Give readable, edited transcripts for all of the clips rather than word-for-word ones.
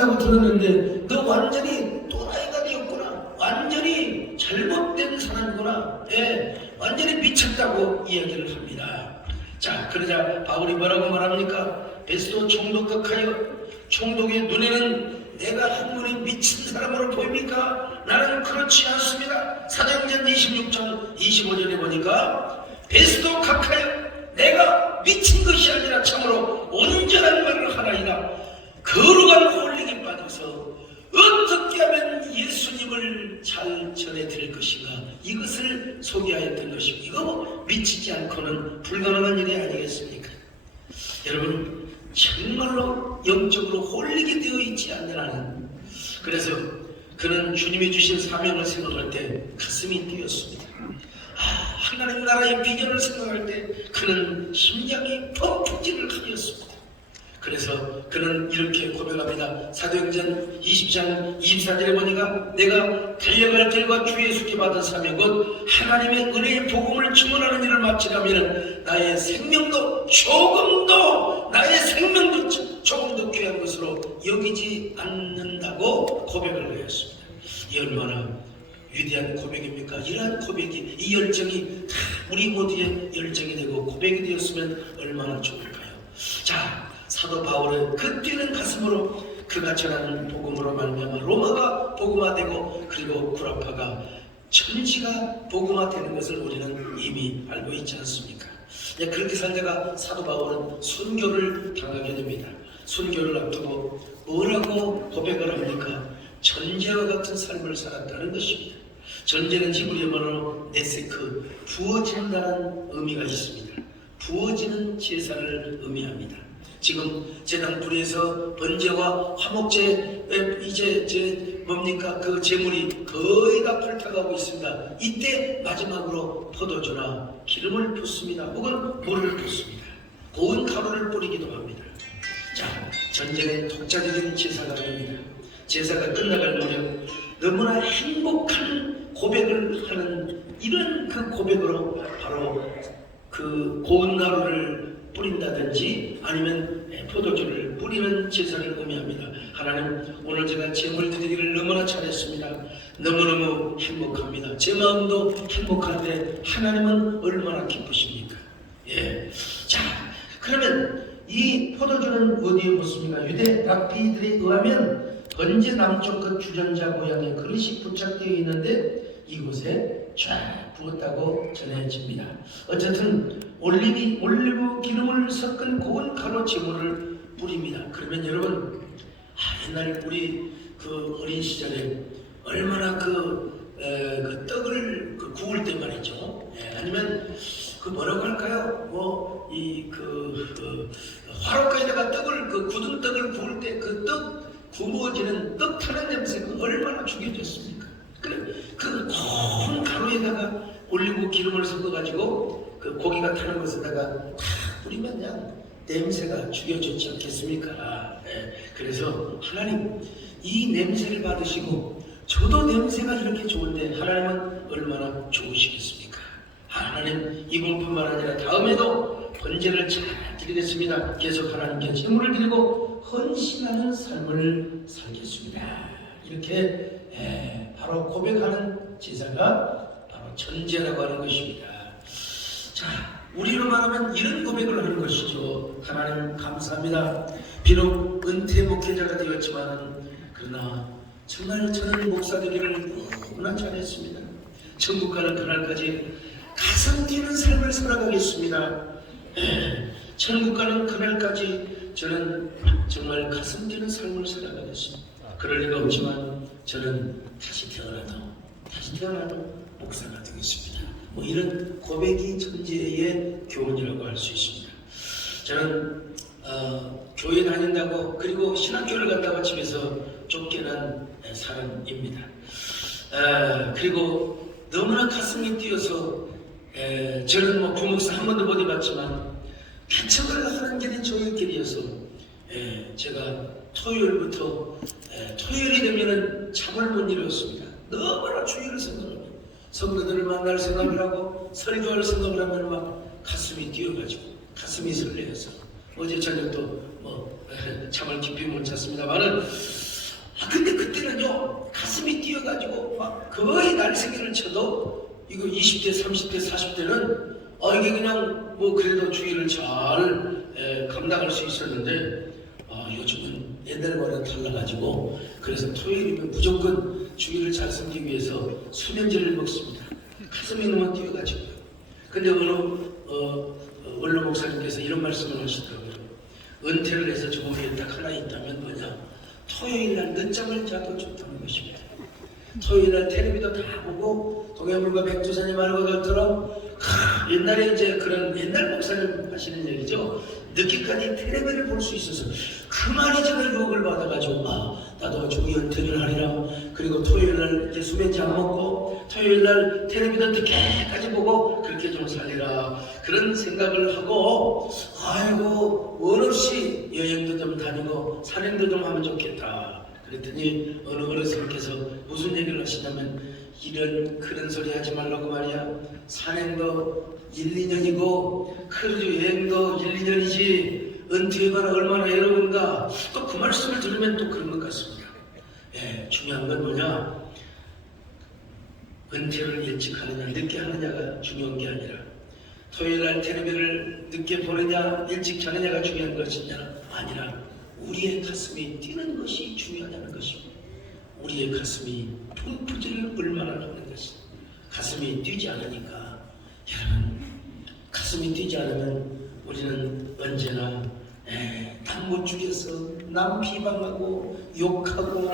한다고 들었는데 너 완전히 또라이가 되었구나. 완전히 잘못된 사람이구나. 예, 완전히 미쳤다고 이야기를 합니다. 자, 그러자 바울이 뭐라고 말합니까? 베스도 총독각하여 총독의 눈에는 내가 한눈에 미친 사람으로 보입니까? 나는 그렇지 않습니다. 사도행전 26장 25절에 보니까 베스도 각하여 내가 미친 것이 아니라 참으로 온전한 말을 하나이다. 거룩한 홀릭에 빠져서 어떻게 하면 예수님을 잘 전해드릴 것인가, 이것을 소개하였던 것이고, 이거 미치지 않고는 불가능한 일이 아니겠습니까? 여러분, 정말로 영적으로 홀릭이 되어 있지 않는 한은, 그래서 그는 주님이 주신 사명을 생각할 때 가슴이 뛰었습니다. 하나님 나라의 비전을 생각할 때 그는 심장이 펑펑질을 하였습니다. 그래서 그는 이렇게 고백합니다. 사도행전 20장 24절에 보니까 내가 달려갈 길과 주 예수께 받은 사명 곧 하나님의 은혜의 복음을 증언하는 일을 마치려면 나의 생명도 조금도 귀한 것으로 여기지 않는다고 고백을 하였습니다. 이 얼마나 위대한 고백입니까? 이러한 고백이, 이 열정이 다 우리 모두의 열정이 되고 고백이 되었으면 얼마나 좋을까요? 자, 사도 바울은 그 뛰는 가슴으로 그가 전하는 복음으로 말미암아 로마가 복음화되고, 그리고 구라파가 천지가 복음화되는 것을 우리는 이미 알고 있지 않습니까? 그렇게 살다가 사도 바울은 순교를 당하게 됩니다. 순교를 앞두고 뭐라고 고백을 합니까? 전제와 같은 삶을 살았다는 것입니다. 전제는 히브리어로 네세크, 부어진다는 의미가 있습니다. 부어지는 제사를 의미합니다. 지금 제단불에서 번제와 화목제, 이제 뭡니까? 그 제물이 거의 다 불타가고 있습니다. 이때 마지막으로 포도주나 기름을 붓습니다. 혹은 물을 붓습니다. 고운 가루를 뿌리기도 합니다. 자, 전제는 독자적인 제사가 됩니다. 제사가 끝나갈 무렵 너무나 행복한 고백을 하는, 이런 그 고백으로 바로 그 고운 가루를 뿌린다든지 아니면 포도주를 뿌리는 제사를 의미합니다. 하나님, 오늘 제가 제물 드리기를 너무나 잘했습니다. 너무너무 행복합니다. 제 마음도 행복한데 하나님은 얼마나 기쁘십니까? 예. 자, 그러면 이 포도주는 어디에 붓습니까? 유대 랍비들에 의하면 번제 남쪽 그 주전자 모양의 그릇이 부착되어 있는데 이곳에 쫙 부었다고 전해집니다. 어쨌든 올리브 기름을 섞은 고운 가루 제물을 뿌립니다. 그러면 여러분, 옛날에 우리 그 어린 시절에 얼마나 그 떡을 구울 때 말이죠. 아니면 그 뭐라고 할까요? 화로가에다가 떡을, 굳은 떡을 구울 때 그 떡 구워지는 떡 타는 냄새가 얼마나 죽여졌습니까? 그 고운 가루에다가 올리고 기름을 섞어가지고 그 고기가 타는 것에다가 탁 뿌리면 그냥 냄새가 죽여졌지 않겠습니까? 그래서 하나님, 이 냄새를 받으시고 저도 냄새가 이렇게 좋은데 하나님은 얼마나 좋으시겠습니까? 하나님, 이번뿐만 아니라 다음에도 번제를 잘 드리겠습니다. 계속 하나님께 제물을 드리고 헌신하는 삶을 살겠습니다. 이렇게 바로 고백하는 제사가 바로 전제라고 하는 것입니다. 자, 우리로 말하면 이런 고백을 하는 것이죠. 하나님 감사합니다. 비록 은퇴 목회자가 되었지만 그러나 정말 저는 목사 되기를 너무나 잘했습니다. 천국 가는 그날까지 가슴 뛰는 삶을 살아가겠습니다. 천국 가는 그날까지 저는 정말 가슴 뛰는 삶을 살아가겠습니다. 그럴 리가 없지만 저는 다시 태어나도 목사가 되겠습니다. 뭐 이런 고백이 전제의 교훈이라고 할 수 있습니다. 저는 교회 다닌다고, 그리고 신학교를 갔다가 집에서 쫓겨난 사람입니다. 그리고 너무나 가슴이 뛰어서 저는 뭐 부목사 한 번도 못 해봤지만 개척을 하는 길이 저의 길이어서 제가 토요일이 되면은 잠을 못 이루었습니다. 너무나 주일을 생각합니다. 성도들을 만날 생각을 하고 설교할 생각을 하면 막 가슴이 뛰어가지고 가슴이 설레어서 어제 저녁도 뭐 잠을 깊이 못 잤습니다만은 근데 그때는요 가슴이 뛰어가지고 막 거의 날새기를 쳐도 이거 20대, 30대, 40대는 이게 그냥 뭐 그래도 주의를 잘 감당할 수 있었는데 요즘은 옛날과는 달라가지고 그래서 토요일이면 무조건 주의를 잘 섬기기 위해서 수면제를 먹습니다. 가슴이 너무 뛰어가지고요. 근데 원로 목사님께서 이런 말씀을 하시더라고요. 은퇴를 해서 주머니에 딱 하나 있다면 뭐냐? 토요일날 늦잠을 자도 좋다는 것입니다. 토요일날 텔레비도 다 보고 동해물과 백두산이 마르고 걷더라. 옛날에 이제 그런 옛날 목사님 하시는 얘기죠. 늦게까지 텔레비를 볼 수 있어서 그 말이 제가 유혹을 받아가지고 나도 주의 은퇴를 하리라. 그리고 토요일날 이제 수면제 안 먹고 토요일날 텔레비도 늦게까지 보고 그렇게 좀 살리라. 그런 생각을 하고 아이고 원 없이 여행도 좀 다니고 산행도 좀 하면 좋겠다. 그랬더니 어느 어르신께서 무슨 얘기를 하시냐면 이런 그런 소리 하지 말라고 말이야. 산행도 1, 2년이고 크루즈 여행도 1, 2년이지 은퇴해봐라 얼마나 외로운가. 또 그 말씀을 들으면 또 그런 것 같습니다. 중요한 건 뭐냐? 은퇴를 일찍 하느냐 늦게 하느냐가 중요한 게 아니라 토요일날 텔레비를 늦게 보느냐 일찍 자느냐가 중요한 것이냐 아니라 우리의 가슴이 뛰는 것이 중요하다는 것입니다. 우리의 가슴이 펌프질을 얼마나 하는 것이. 가슴이 뛰지 않으니까 여러분 가슴이 뛰지 않으면 우리는 언제나 남 못 죽여서 남 비방하고 욕하고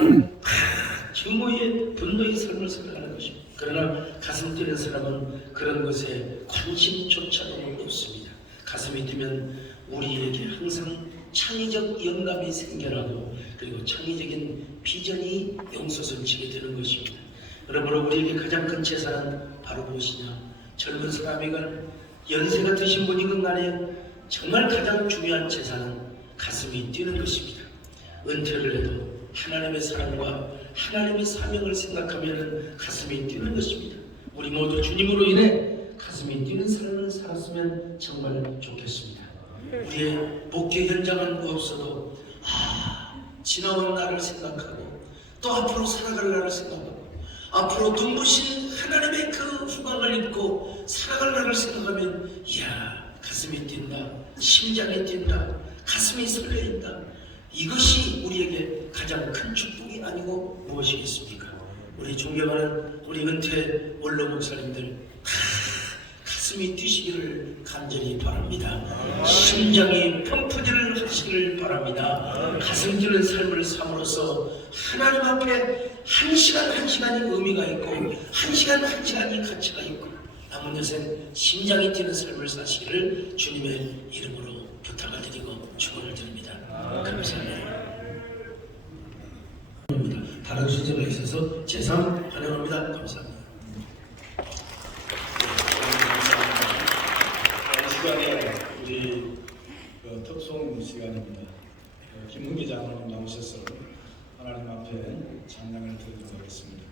증오의 분노의 삶을 살아가는 것입니다. 그러나 가슴 뛰는 사람은 그런 것에 관심조차도 없습니다. 가슴이 뛰면 우리에게 항상 창의적 영감이 생겨나고 그리고 창의적인 비전이 용솟을치게 되는 것입니다. 여러분 우리에게 가장 큰 재산은 바로 무엇이냐? 젊은 사람이건 연세가 드신 분이건 간에 정말 가장 중요한 재산은 가슴이 뛰는 것입니다. 은퇴를 해도 하나님의 사랑과 하나님의 사명을 생각하면 가슴이 뛰는 것입니다. 우리 모두 주님으로 인해 가슴이 뛰는 삶을 살았으면 정말 좋겠습니다. 우리의 목회 현장은 없어도 지나온 날을 생각하고 또 앞으로 살아갈 날을 생각하고 앞으로 눈부신 하나님의 그 후광을 입고 살아갈 날을 생각하면 이야 가슴이 뛴다, 심장이 뛴다, 가슴이 설레인다. 이것이 우리에게 가장 큰 축복이 아니고 무엇이겠습니까? 우리 존경하는 우리 은퇴 원로 목사님들 가슴이 뛰시기를 간절히 바랍니다. 심장이 펌프질을 하시기를 바랍니다. 가슴 뛰는 삶을 삶으로써 하나님 앞에 한 시간 한 시간이 의미가 있고 한 시간 한 시간이 가치가 있고 남은 여생 심장이 뛰는 삶을 사시기를 주님의 이름으로 부탁을 드리고 축원을 드립니다. 감사합니다. 다른 순서가 있어서 제3 환영합니다. 감사합니다. 시간에 우리 특송 시간입니다. 김문기 장로님 나오셔서 하나님 앞에 찬양을 드리도록 하겠습니다.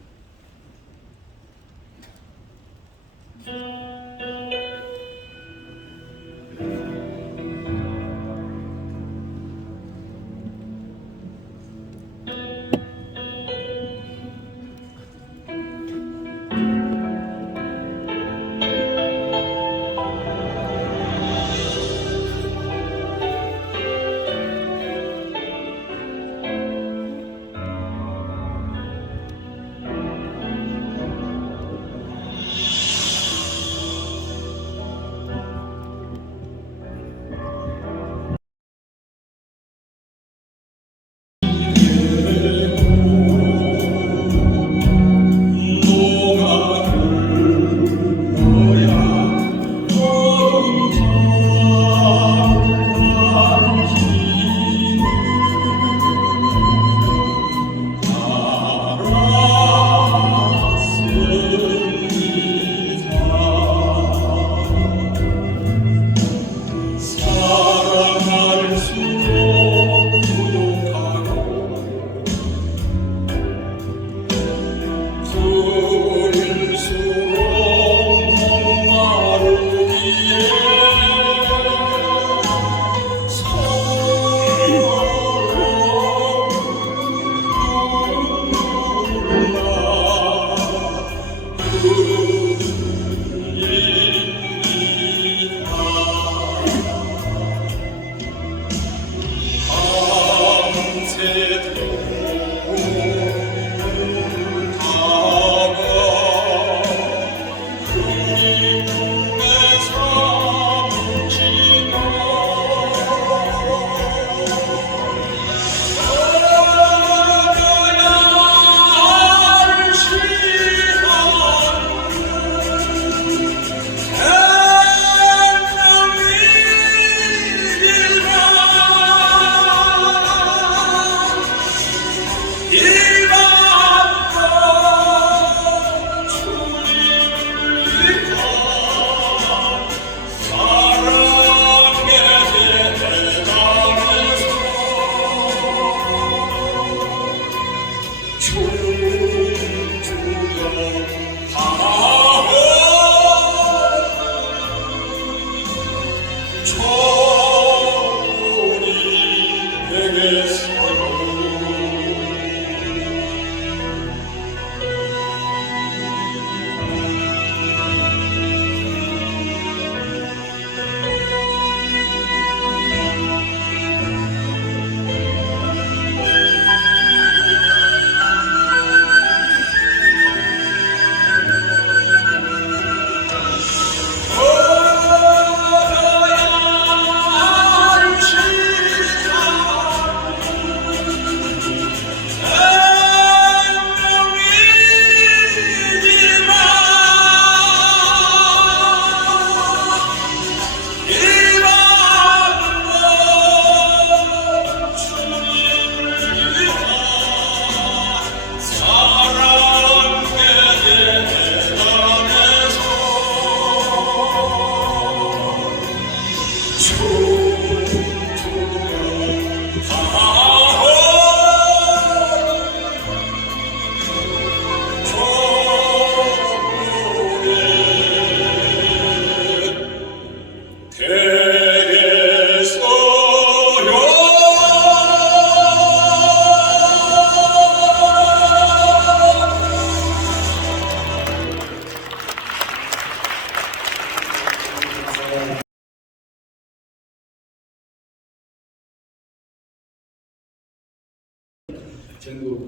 전국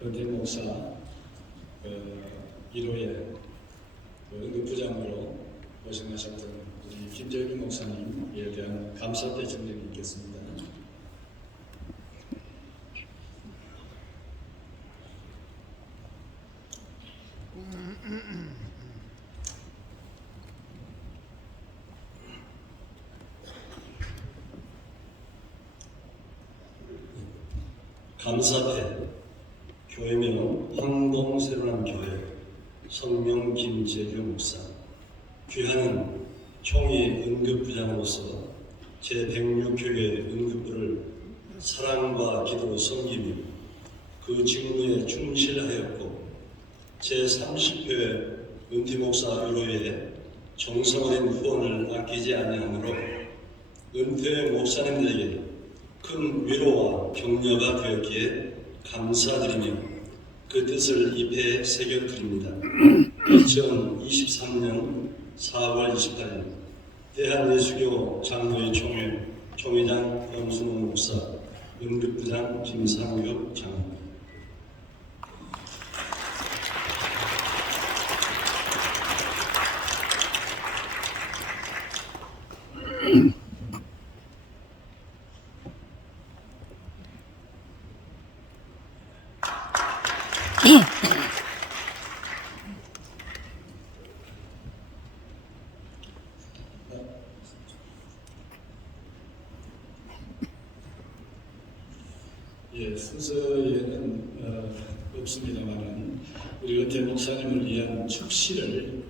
은퇴 목사 1호의 응급부장으로 고생하셨던 우리 김재규 목사님에 대한 감사의 정력이 있겠습니다. 감사대 교회명 황동새로남교회 성명 김재규 목사 귀하는 총회 응급부장으로서 제106교회 응급부를 사랑과 기도로 섬기며 그 직무에 충실하였고 제30회 은퇴 목사 1호에 정성어린 후원을 아끼지 아니하므로 은퇴 목사님들에게 큰 위로와 격려가 되었기에 감사드리며 그 뜻을 입에 새겨드립니다. 2023년 4월 28일 대한예수교 장로회 총회 총회장 엄순호 목사, 응급부장 김상규 장로. 예, 순서에는 없습니다만은 우리 은퇴 목사님을 위한 축시를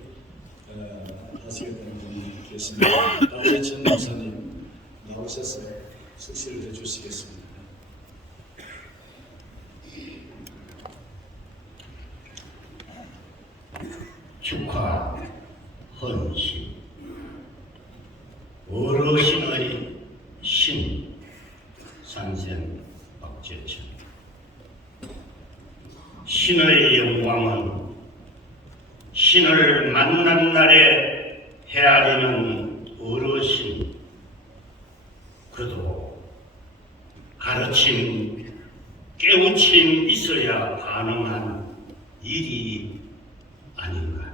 하시겠다는 분이 계십니다. 나우천 목사님 나오셔서 축시를 해주시겠습니다. 축하, 헌신, 어르신의 신, 산생 박재천. 신의 영광은 신을 만난 날에 헤아리는 어르신. 그도 가라 가르침, 깨우침 있어야 가능한 일이 아닌가.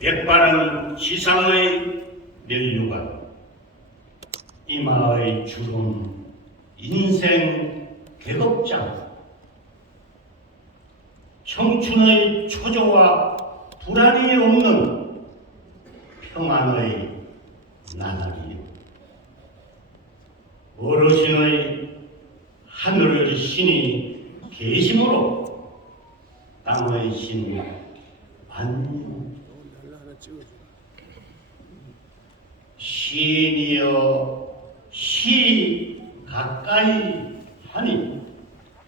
백발은 지상의 면류관, 이마의 주름, 인생 계급장, 청춘의 초조와 불안이 없는 평안의 나날이, 어르신의 하늘의 신이 계심으로 땅의 신 안녕. 시인이여 시 가까이 하니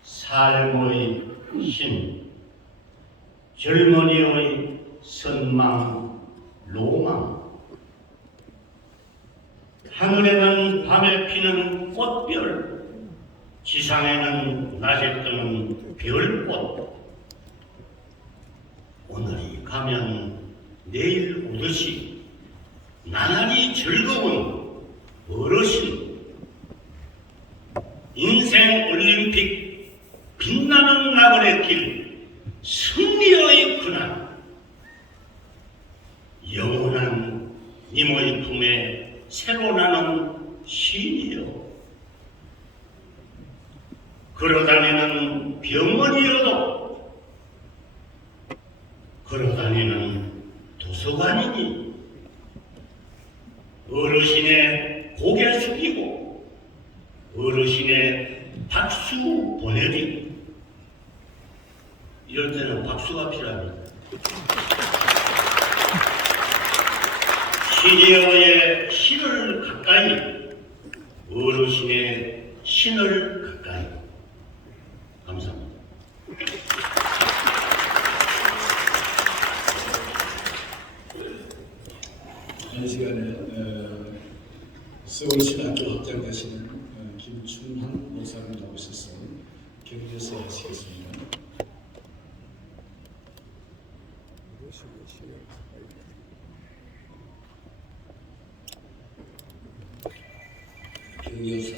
삶의 신, 젊은이의 선망 로망, 하늘에는 밤에 피는 꽃별, 지상에는 낮에 뜨는 별꽃. 오늘이 가면 내일 오듯이 나날이 즐거운 어르신, 인생 올림픽 빛나는 나그네 길, 승리의 그날, 영원한 님의 품에 새로 나는 신이여, 걸어다니는 병원이어도 걸어다니는 도서관이니 어르신의 고개 숙이고 어르신의 박수 보내리. 이럴 때는 박수가 필요합니다. 시니어의 신을 가까이, 어르신의 신을 가까이. 감사합니다. 이 시간에 서울신학교 학장되시는 김춘환 목사님 나오셔서 격려서 하시겠습니다. 격려사,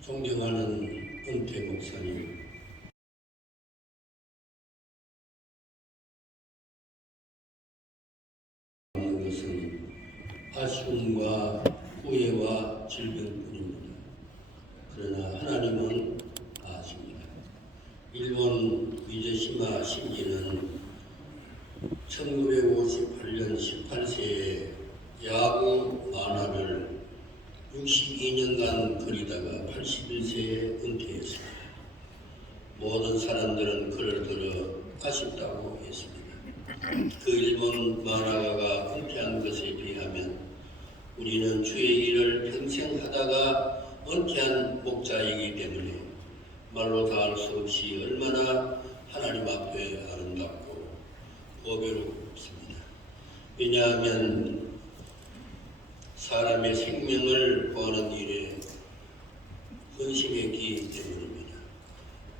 존경하는 은퇴 목사님, 하는 것은 아쉬움과 후회와 질병뿐입니다. 그러나 하나님은 아십니다. 일본 위제시마 신지는 1958년 18세에 야구 만화를 62년간 그리다가 81세에 은퇴했습니다. 모든 사람들은 그를 들어 아쉽다고 했습니다. 그 일본 만화가가 은퇴한 것에 비하면 우리는 주의 일을 평생 하다가 은퇴한 목자이기 때문에 말로 다 할 수 없이 얼마나 하나님 앞에 아름답고 보배롭습니다. 왜냐하면 사람의 생명을 구하는 일에 헌신했기 때문입니다.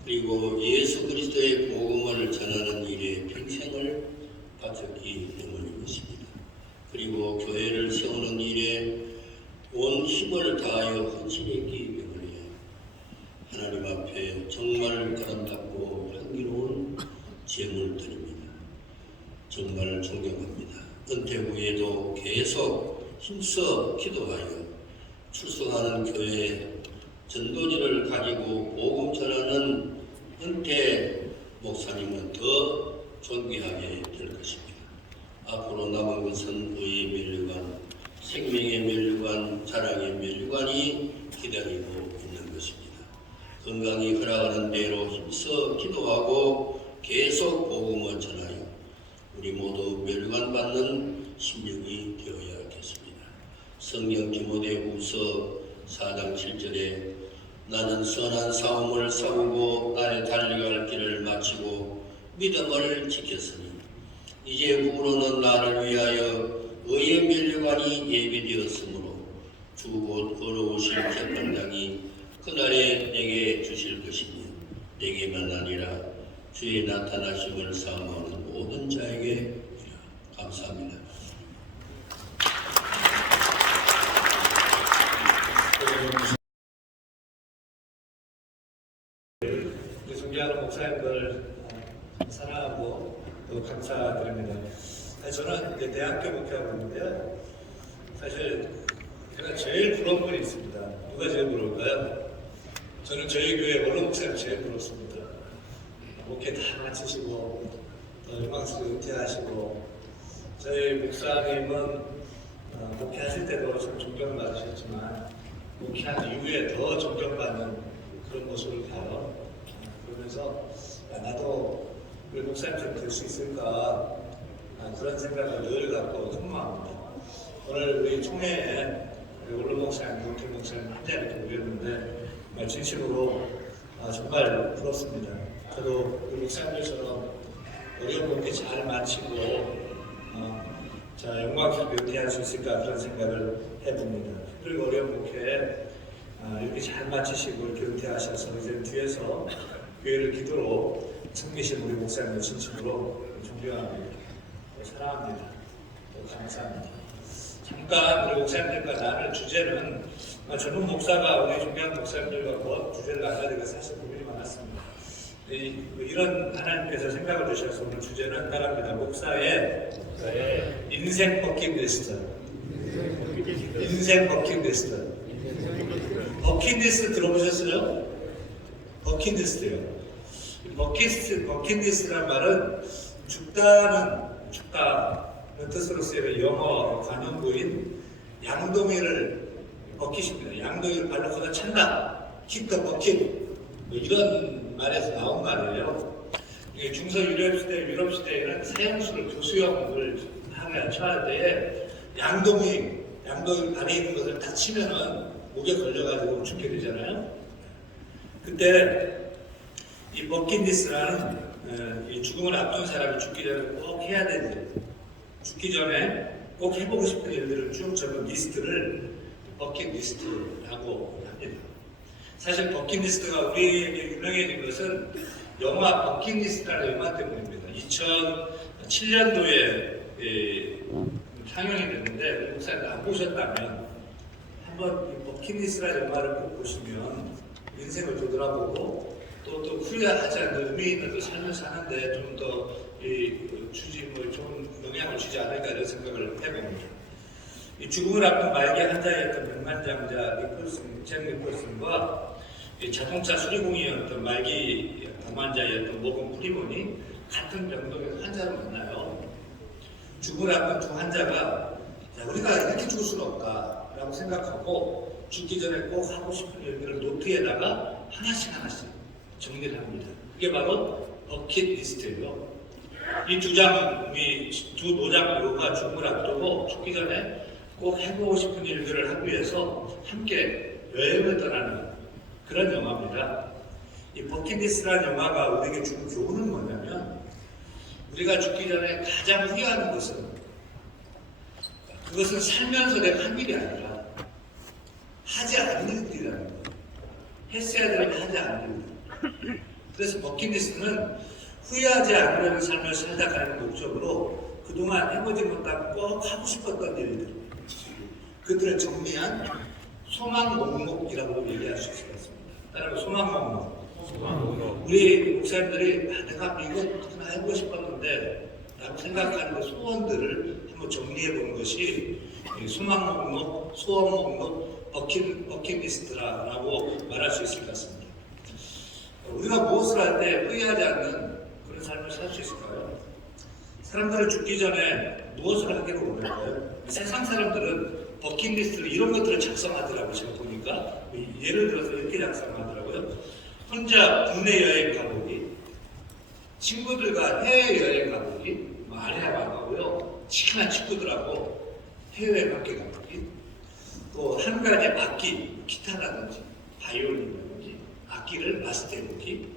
그리고 예수 그리스도의 복음을 전하는 일에 평생을 바쳤기 때문인 것입니다. 그리고 교회를 세우는 일에 온 힘을 다하여 헌신했기 때문에 하나님 앞에 정말 아름답고 향기로운 제물들입니다. 정말 존경합니다. 은퇴 후에도 계속 힘써 기도하여 출석하는 교회 전도지를 가지고 복음 전하는 은퇴 목사님은 더 존귀하게 될 것입니다. 앞으로 남은 것은 의의 면류관, 생명의 면류관, 자랑의 면류관이 기다리고 있는 것입니다. 건강이 허락하는 대로 힘써 기도하고 계속 복음을 전하여 우리 모두 면류관 받는 심령이 되어야겠습니다. 성경 디모데후서 4장 7절에 나는 선한 싸움을 싸우고 나의 달려갈 길을 마치고 믿음을 지켰으니 이제 후로는 나를 위하여 의의 면류관이 예비되었으므로 주 곧 걸어오실 재판장이 그날에 내게 주실 것이니 내게만 아니라 주의 나타나심을 사모하는 모든 자에게 감사합니다. 존경하는 목사님들 사랑하고 또 감사드립니다. 저는 이제 대학교 목회하고 있는데요. 사실 제가 제일 부러운 분이 있습니다. 누가 제일 부러울까요? 저는 저희 교회 원로 목사님 제일 부럽습니다. 목회 다 마치시고 또 유망스로 은퇴하시고 저희 목사님은 목회하실 때도 참 존경받으셨지만 목회한 이후에 더 존경받는 그런 모습을 봐요. 그러면서 나도 우리 목사님처럼 될 수 있을까 그런 생각을 늘 갖고 흠모합니다. 오늘 우리 총회에 우리 원로 목사님, 목회 목사님 한 자리에 모였는데 정말 진심으로 정말 부럽습니다. 저도 우리 목사님들처럼 어려운 목회 잘 마치고 영광스럽게 은퇴할 수 있을까 그런 생각을 해봅니다. 그리고 어려운 목회 이렇게 잘 마치시고 이렇게 은퇴하셔서 이제 뒤에서 교회를 기도로 섬기신 우리 목사님을 진심으로 존경합니다. 사랑합니다. 감사합니다. 잠깐 우리 목사님들과 나눌 주제는 젊은 목사가 우리 존경하는 목사님들과 뭐 주제를 나눠야 되가 사실 고민이 많았습니다. 이런 하나님께서 생각을 주셔서 오늘 주제는 따라합니다. 목사의 인생 버킷리스트. 인생 버킷리스트. 버킷리스트 들어보셨어요? 버킷리스트요. 버킷리스트란 말은 죽다는 뜻으로 쓰여서 영어 관용구인 양동이를 버킷입니다. 양동이를 발로 걷어찬다. 킥 더 버킷. 이런 말에서 나온 말이에요. 중서 유럽 시대에는 사형수를 교수형을 처할 때에 양동이 발에 있는 것을 다 치면은 목에 걸려가지고 죽게 되잖아요. 그때 이 버킷리스트라는 이 죽음을 앞둔 사람이 죽기 전에 꼭 해야 되는 죽기 전에 꼭 해보고 싶은 일들을 쭉 적은 리스트를 버킷리스트라고 합니다. 사실 버킷리스트가 우리에게 유명해진 것은 영화 버킷리스트라는 영화 때문입니다. 2007년도에 상영이 됐는데 목사님 안 보셨다면 한번 이 버킷리스트라는 영화를 꼭 보시면 인생을 되돌아보고 또 후회하지 않는 의미 있는 삶을 사는데 좀 더 좋은 영향을 주지 않을까 이런 생각을 해봅니다. 이 죽음을 앞둔 말기 환자였던 백만장자 잭 니콜슨과 자동차 수리공이었던 말기 암환자였던 모건 프리먼이 같은 병동의 환자를 만나요. 죽음을 앞둔 두 환자가 우리가 이렇게 죽을 수는 없다라고 생각하고 죽기 전에 꼭 하고 싶은 일들을 노트에다가 하나씩 정리를 합니다. 그게 바로 버킷리스트예요. 이 두 노장묘가 죽음을 앞두고 죽기 전에 꼭 해보고 싶은 일들을 하기 위해서 함께 여행을 떠나는 그런 영화입니다. 이 버킷리스트라는 영화가 우리에게 주는 교훈은 뭐냐면 우리가 죽기 전에 가장 후회하는 그것은 살면서 내가 한 일이 아니라 하지 않는 일이라는 거예요. 했어야 되는 하지 않는 일. 그래서 버킷리스트는 후회하지 않으려는 삶을 살다 가는 목적으로 그동안 해보지 못한 꼭 하고 싶었던 일들, 그들을 정리한 소망 목록이라고 얘기할 수 있을 것 같습니다. 따라서 소망 목록. 우리 목사님들이 내가 이거 하나 해보고 싶었는데 라고 생각하는 그 소원들을 한번 정리해 보는 것이 소망 목록, 소원 목록, 버킷리스트라고 말할 수 있을 것 같습니다. 우리가 무엇을 할 때 후회하지 않는 그런 삶을 살 수 있을까요? 사람들은 죽기 전에 무엇을 하기를 원할까요? 세상 사람들은 버킷리스트를 이런 것들을 작성하더라고요. 제가 보니까 예를 들어서 이렇게 작성하더라고요. 혼자 국내 여행 가보기, 친구들과 해외여행 가보기, 알해야 가고요. 친한 친구들하고 해외 밖에 가보기, 또 한 가지 악기, 기타라든지 바이올린이라든지 악기를 마스터해보기,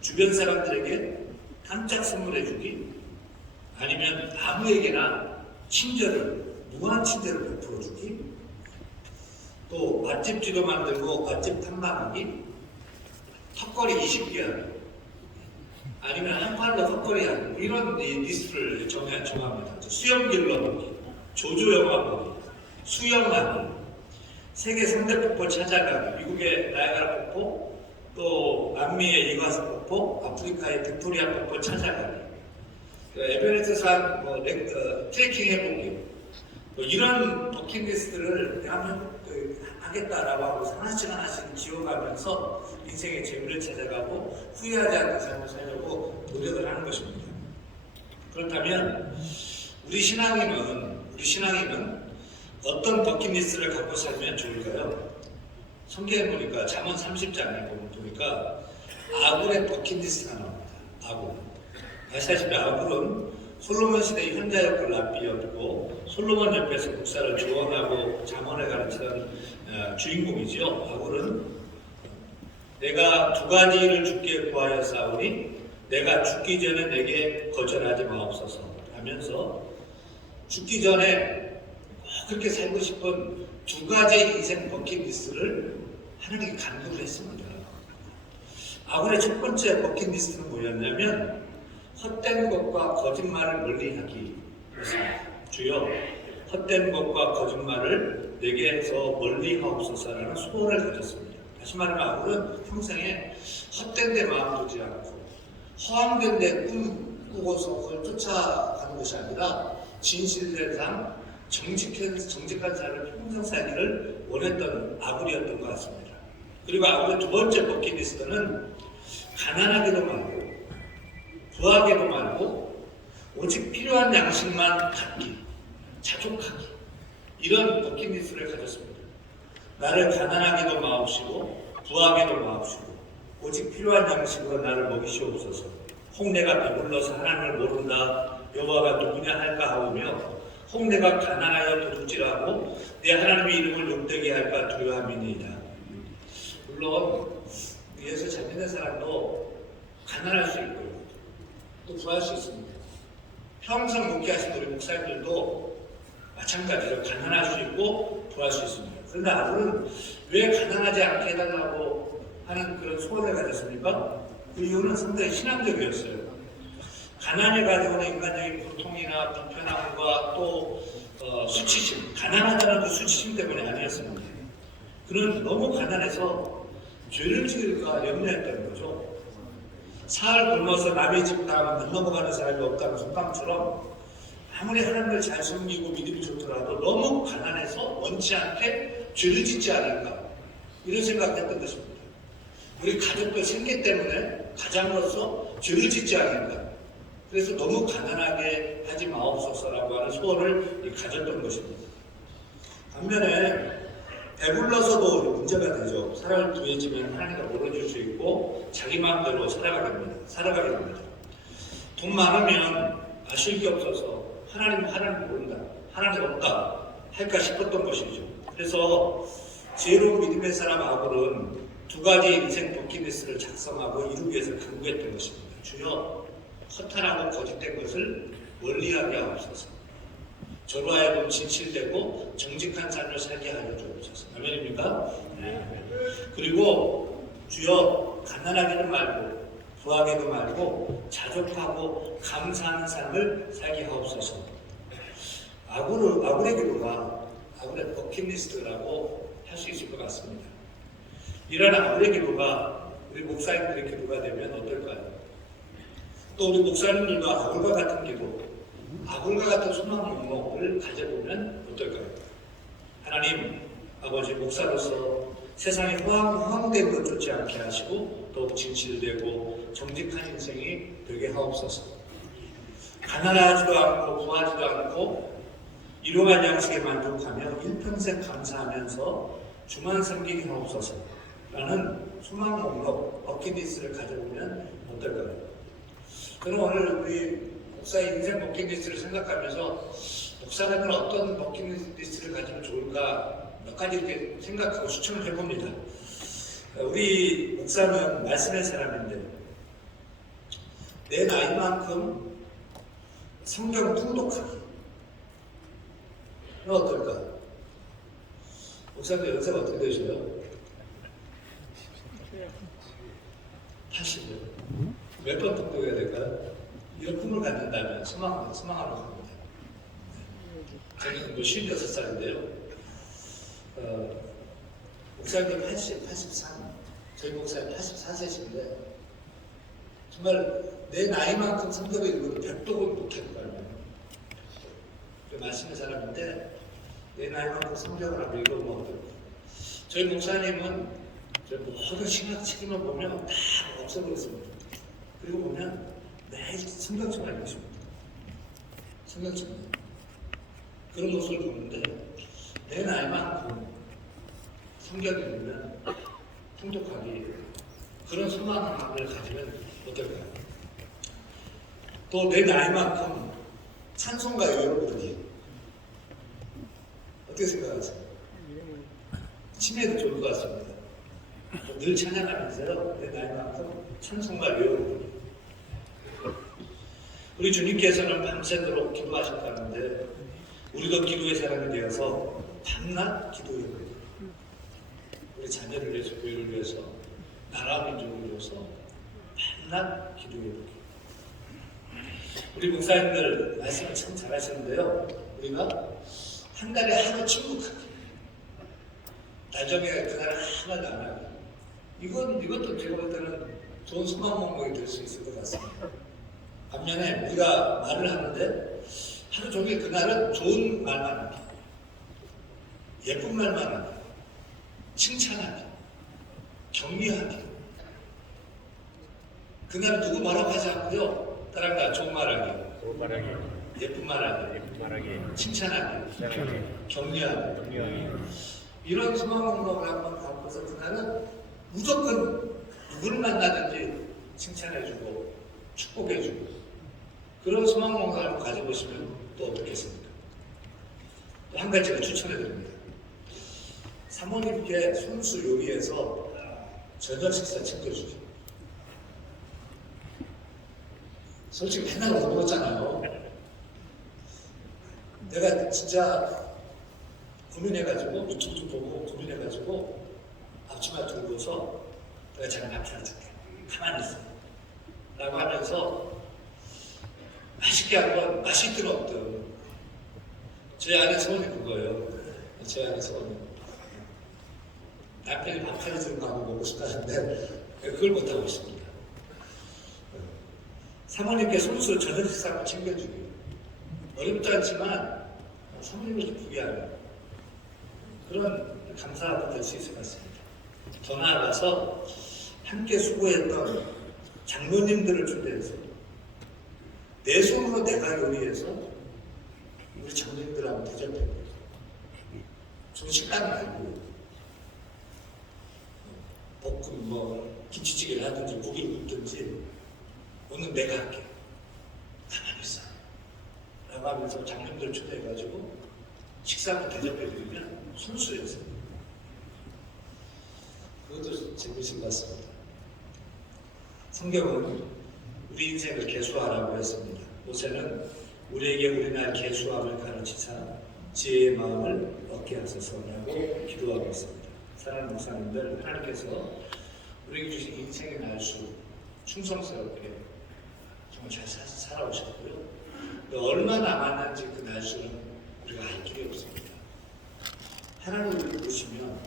주변 사람들에게 깜짝 선물해주기, 아니면 아무에게나 무한 친절을 베풀어주기, 또 맛집지도 만들고 맛집 탐방하기, 턱걸이 20개 하기, 아니면 한 팔로 턱걸이 하기, 이런 리스트를 정합니다. 수영 길러보기, 조조 영화 보기, 수영하기, 세계 3대 폭포 찾아가기, 미국의 나이아가라 폭포, 또 남미의 이과수 폭포, 아프리카의 빅토리아 폭포 찾아가기, 에베레스트산 트레킹 해보기, 뭐 이런 버킷리스트를 한번 하겠다라고 하고 하나씩 지어가면서 인생의 재미를 찾아가고 후회하지 않는 삶을 살려고 노력을 하는 것입니다. 그렇다면 우리 신앙인은 어떤 버킷리스트를 갖고 살면 좋을까요? 성경에 보니까 잠언 30장에 보니까 아굴의 버킷리스트가 나옵니다. 아굴. 아시다시피 아굴은 솔로몬 시대의 현자였고 랍비였고 솔로몬 옆에서 국사를 조언하고 잠언을 가르치던 주인공이지요. 아굴은 내가 두 가지를 주께 구하였사오니 내가 죽기 전에 내게 거절하지 마옵소서 하면서 죽기 전에 꼭 그렇게 살고 싶은 두 가지의 인생 버킷리스트를 하나님께 간구를 했습니다. 아굴의 첫 번째 버킷리스트는 뭐였냐면 헛된 것과 거짓말을 멀리하기였습니다. 주여, 헛된 것과 거짓말을 내게서 멀리하옵소서라는 소원을 가졌습니다. 다시 말하면 아굴은 평생에 헛된 데 마음 두지 않고 허황된 데 꿈꾸고서 그걸 쫓아가는 것이 아니라 진실된 삶, 정직한 삶을 평생 살기를 원했던 아굴이었던 것 같습니다. 그리고 아굴의 두 번째 버킷리스트는 가난하기도 말고 부하게도 말고 오직 필요한 양식만 갖기, 자족하기, 이런 버킷리스트를 가졌습니다. 나를 가난하게도 마옵시고 부하게도 마옵시고 오직 필요한 양식으로 나를 먹이시옵소서. 혹 내가 배불러서 하나님을 모른다, 여호와가 누구냐 할까 하오며 혹 내가 가난하여 도둑질하고 내 하나님의 이름을 욕되게 할까 두려움이니이다. 물론 예수 잘 믿는 사람도 가난할 수 있고요, 또 부할 수 있습니다. 평생 목회하신 우리 목사님들도 마찬가지로 가난할 수 있고 부할 수 있습니다. 그런데 아들은 왜 가난하지 않게 해달라고 하는 그런 소원을 가졌습니까? 그 이유는 상당히 신앙적이었어요. 가난이 가져오는 인간적인 고통이나 불편함과 또 수치심, 가난하다는 그 수치심 때문에 아니었습니다. 그는 너무 가난해서 죄를 지을까 염려했다는 거죠. 사흘 굶어서 남의 집 나가면 못 넘어가는 사람이 없다는 속담처럼 아무리 하나님을 잘 섬기고 믿음이 좋더라도 너무 가난해서 원치 않게 죄를 짓지 않을까, 이런 생각했던 것입니다. 우리 가족도 생계 때문에 가장으로서 죄를 짓지 않을까, 그래서 너무 가난하게 하지 마옵소서라고 하는 소원을 가졌던 것입니다. 반면에 배불러서도 문제가 되죠. 사람을 구해지면 하나님과 멀어질 수 있고 자기 마음대로 살아가게 됩니다. 돈 많으면 아쉬울 게 없어서 하나님 모른다, 하나님 없다 할까 싶었던 것이죠. 그래서 지혜로운 믿음의 사람 아굴은 두 가지 인생 버킷리스트를 작성하고 이루기 위해서 간구했던 것입니다. 주여, 허탄하고 거짓된 것을 멀리하게 하옵소서. 저로 하여금 진실되고 정직한 삶을 살게 하여 주옵소서. 아멘입니까? 네. 그리고 주여, 가난하기도 말고 부하게도 말고 자족하고 감사하는 삶을 살게 하옵소서. 아굴의 기도가 아굴의 버킷리스트라고 할 수 있을 것 같습니다. 이런 아굴의 기도가 우리 목사님들의 기도가 되면 어떨까요? 또 우리 목사님들도 아굴과 같은 기도, 아굴과 같은 소망 목록을 가져보면 어떨까요? 하나님 아버지, 목사로서 세상에 허황된 것 쫓지 않게 하시고 더욱 진실되고 정직한 인생이 되게 하옵소서. 가난하지도 않고 부하지도 않고 일용할 양식에 만족하며 일평생 감사하면서 주만 섬기게 하옵소서 라는 소망 목록, 버킷리스트를 가져보면 어떨까요? 저는 오늘 우리 목사의 인생 버킷리스트를 생각하면서 목사님은 어떤 버킷리스트를 가지면 좋을까 몇 가지 이렇게 생각하고 추천을 해봅니다. 우리 목사는 말씀의 사람인데 내 나이만큼 성경 통독하기, 이건 어떨까? 목사님 연세가 어떻게 되셔요? 80년. 몇 번 통독해야 될까요? 이런 꿈을 갖는다면 소망하러 갑니다. 저는 56살인데요. 목사님 83, 저희 목사님 84세신데 정말 내 나이만큼 성경을 읽어도 100독은 못할 거예요. 그 말씀의 사람인데 내 나이만큼 성경을 안 읽어보면 어떨까. 저희 목사님은 저 모든 신학 책임을 보면 다 없어버렸습니다. 그리고 보면 매일 성경책만 읽으십니다. 성경책만. 그런 모습을 보는데 내 나이만큼 성경을 읽으면 풍족하게 그런 소망을 가지면 어떨까요? 또 내 나이만큼 찬송가 여유를 부르기 어떻게 생각하세요? 치매도 좋을 것 같습니다. 늘 찬양하면서요 내 나이만큼 찬송가 여유를 부르기. 우리 주님께서는 밤새도록 기도하셨다는데 우리도 기도의 사람이 되어서 밤낮 기도해야 돼요. 우리 자녀를 위해서, 교회를 위해서, 나라 민족을 위해서 밤낮 기도해야 돼요. 우리 목사님들 말씀을 참 잘하시는데요. 우리가 한 달에 하루 침묵하기. 나중에 그날 하나도 안 하기. 이것도 제가 볼 때는 좋은 소망 목록이 될 수 있을 것 같습니다. 반면에 우리가 말을 하는데 하루 종일 그날은 좋은 말만 하기. 예쁜 말만 하기. 칭찬하기. 격려하기. 그날 누구 뭐라고 하지 않고요. 따라가 좋은 말하기, 예쁜 말하기, 칭찬하기, 격려하기. 이런 소망을 한번 갖고서 그날은 무조건 누구를 만나든지 칭찬해주고 축복해주고 그런 소망을 한번 가져보시면 또 어떻겠습니까? 또 한 가지를 추천해드립니다. 사모님께 손수 요리해서 저녁 식사 챙겨주죠. 솔직히 맨날 못 먹었잖아요. 내가 진짜 고민해가지고 유튜브 보고 고민해가지고 앞치마 들고서 내가 잘 나타내줄게. 가만히 있어. 라고 하면서 맛있게 한번 맛있든 없든 제 안에 소원이 그거예요. 제 안에 소원이 남편이 밥 사주는 거 하고 먹고 싶다는데 그걸 못하고 있습니다. 사모님께 손수 저녁 식사를 챙겨주기. 어렵지 않지만 사모님을 기쁘게 하는 그런 감사가 될 수 있을 것 같습니다. 더 나아가서 함께 수고했던 장로님들을 초대해서 내 손으로 내가 요리해서 우리 장로님들하고 대접해요. 좋은 식당 말고 볶음 김치찌개를 하든지 고기를 굽든지 오늘 내가 할게. 가만히 있어. 라고 하면서 장님들 초대해가지고 식사를 대접해드리면 손수해서 그것도 재밌을 것 같습니다. 성경은 우리 인생을 계수하라고 했습니다. 모세는 우리에게 우리나라 계수함을 가르치사 지혜의 마음을 얻게 하소서라고 기도하고 있습니다. 사랑하는 목사님들, 하나님께서 우리에게 주신 인생의 날수 충성스럽게 정말 잘 살아오셨고요. 얼마나 남았는지 그 날수는 우리가 알 길이 없습니다. 하나님을 보시면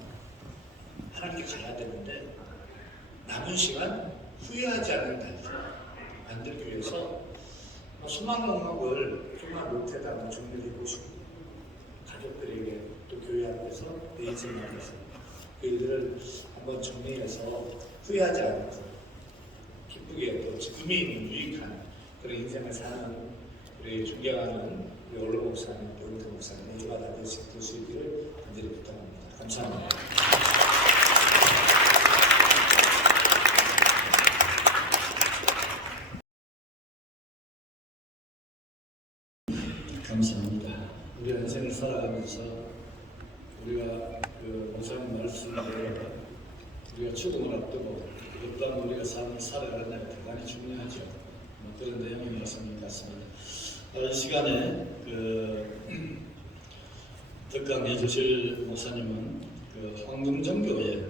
하나님께 가야 되는데 남은 시간 후회하지 않는 날들 만들기 위해서 소망 목록을 조금만 노트에다 한번 정리해 보시고 가족들에게 또 교회 앞에서 내 인생 앞에서 그 일들을 한번 정리해서 후회하지 않고 기쁘게 또 의미 있는 유익한 그런 인생을 사는 우리 존경하는 우리 원로 목사님, 노영태 목사님 모두가 다 될 수 있기를 간절히 부탁합니다. 감사합니다. 감사합니다. 우리 인생을 살아가면서 우리가 그 목사님 말씀대로 우리가 죽음을 앞두고 어떠한 우리가 삶을 살아가느냐가 대단히 중요하죠. 그런 내용의 말씀인 것 같습니다. 이 시간에 득강해 주실 목사님은 황금정교회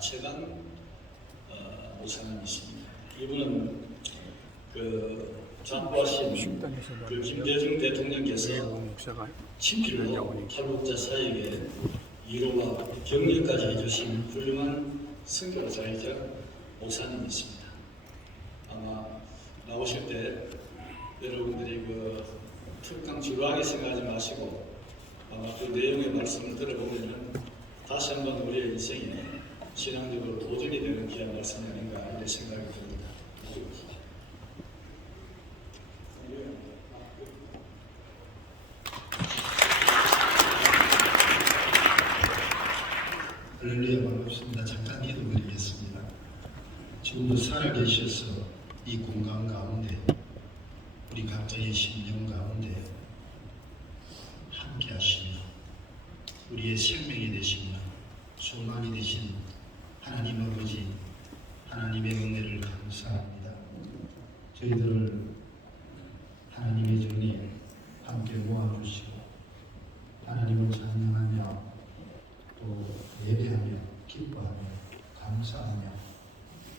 최강 목사님이십니다. 이분은 좌부하신 김대중 대통령께서 친필로 탈북자 사역에 위로와 격려까지 해주신 훌륭한 선교사이자 목사님이십니다. 아마 나오실 때 여러분들이 그 특강 지루하게 생각하지 마시고 아마 그 내용의 말씀을 들어보면 다시 한번 우리의 인생이 신앙적으로 도전이 되는 귀한 말씀이 아닌가 이런 생각이 듭니다. 할렐루야, 반갑습니다. 잠깐 기도드리겠습니다. 지금도 살아계셔서 이 공간 가운데 우리 각자의 심령 가운데 함께 하시며 우리의 생명이 되시며 소망이 되신 하나님 아버지 하나님의 은혜를 감사합니다. 저희들을 하나님의 전에 함께 모아주시고 하나님을 찬양하며 또 예배하며 기뻐하며 감사하며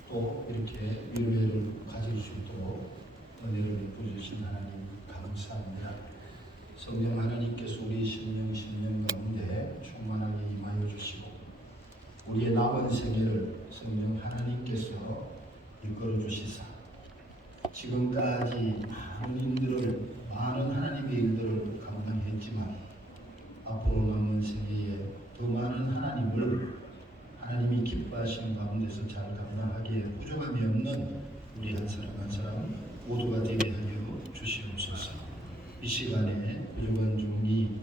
또 이렇게 위로를 가질 수 있도록 은혜를 부어주신 하나님 감사합니다. 성령 하나님께서 우리 심령 가운데 충만하게 임하여 주시고 우리의 남은 생애를 성령 하나님께서 이끌어 주시사 지금까지 많은 하나님의 일들을 감당했지만 앞으로 남은 생애에 더 많은 하나님이 기뻐하시는 가운데서 잘 감당하기에 부족함이 없는 우리 한 사람 한 사람 모두가 되게 하여 주시옵소서. 이 시간에 부족한 중이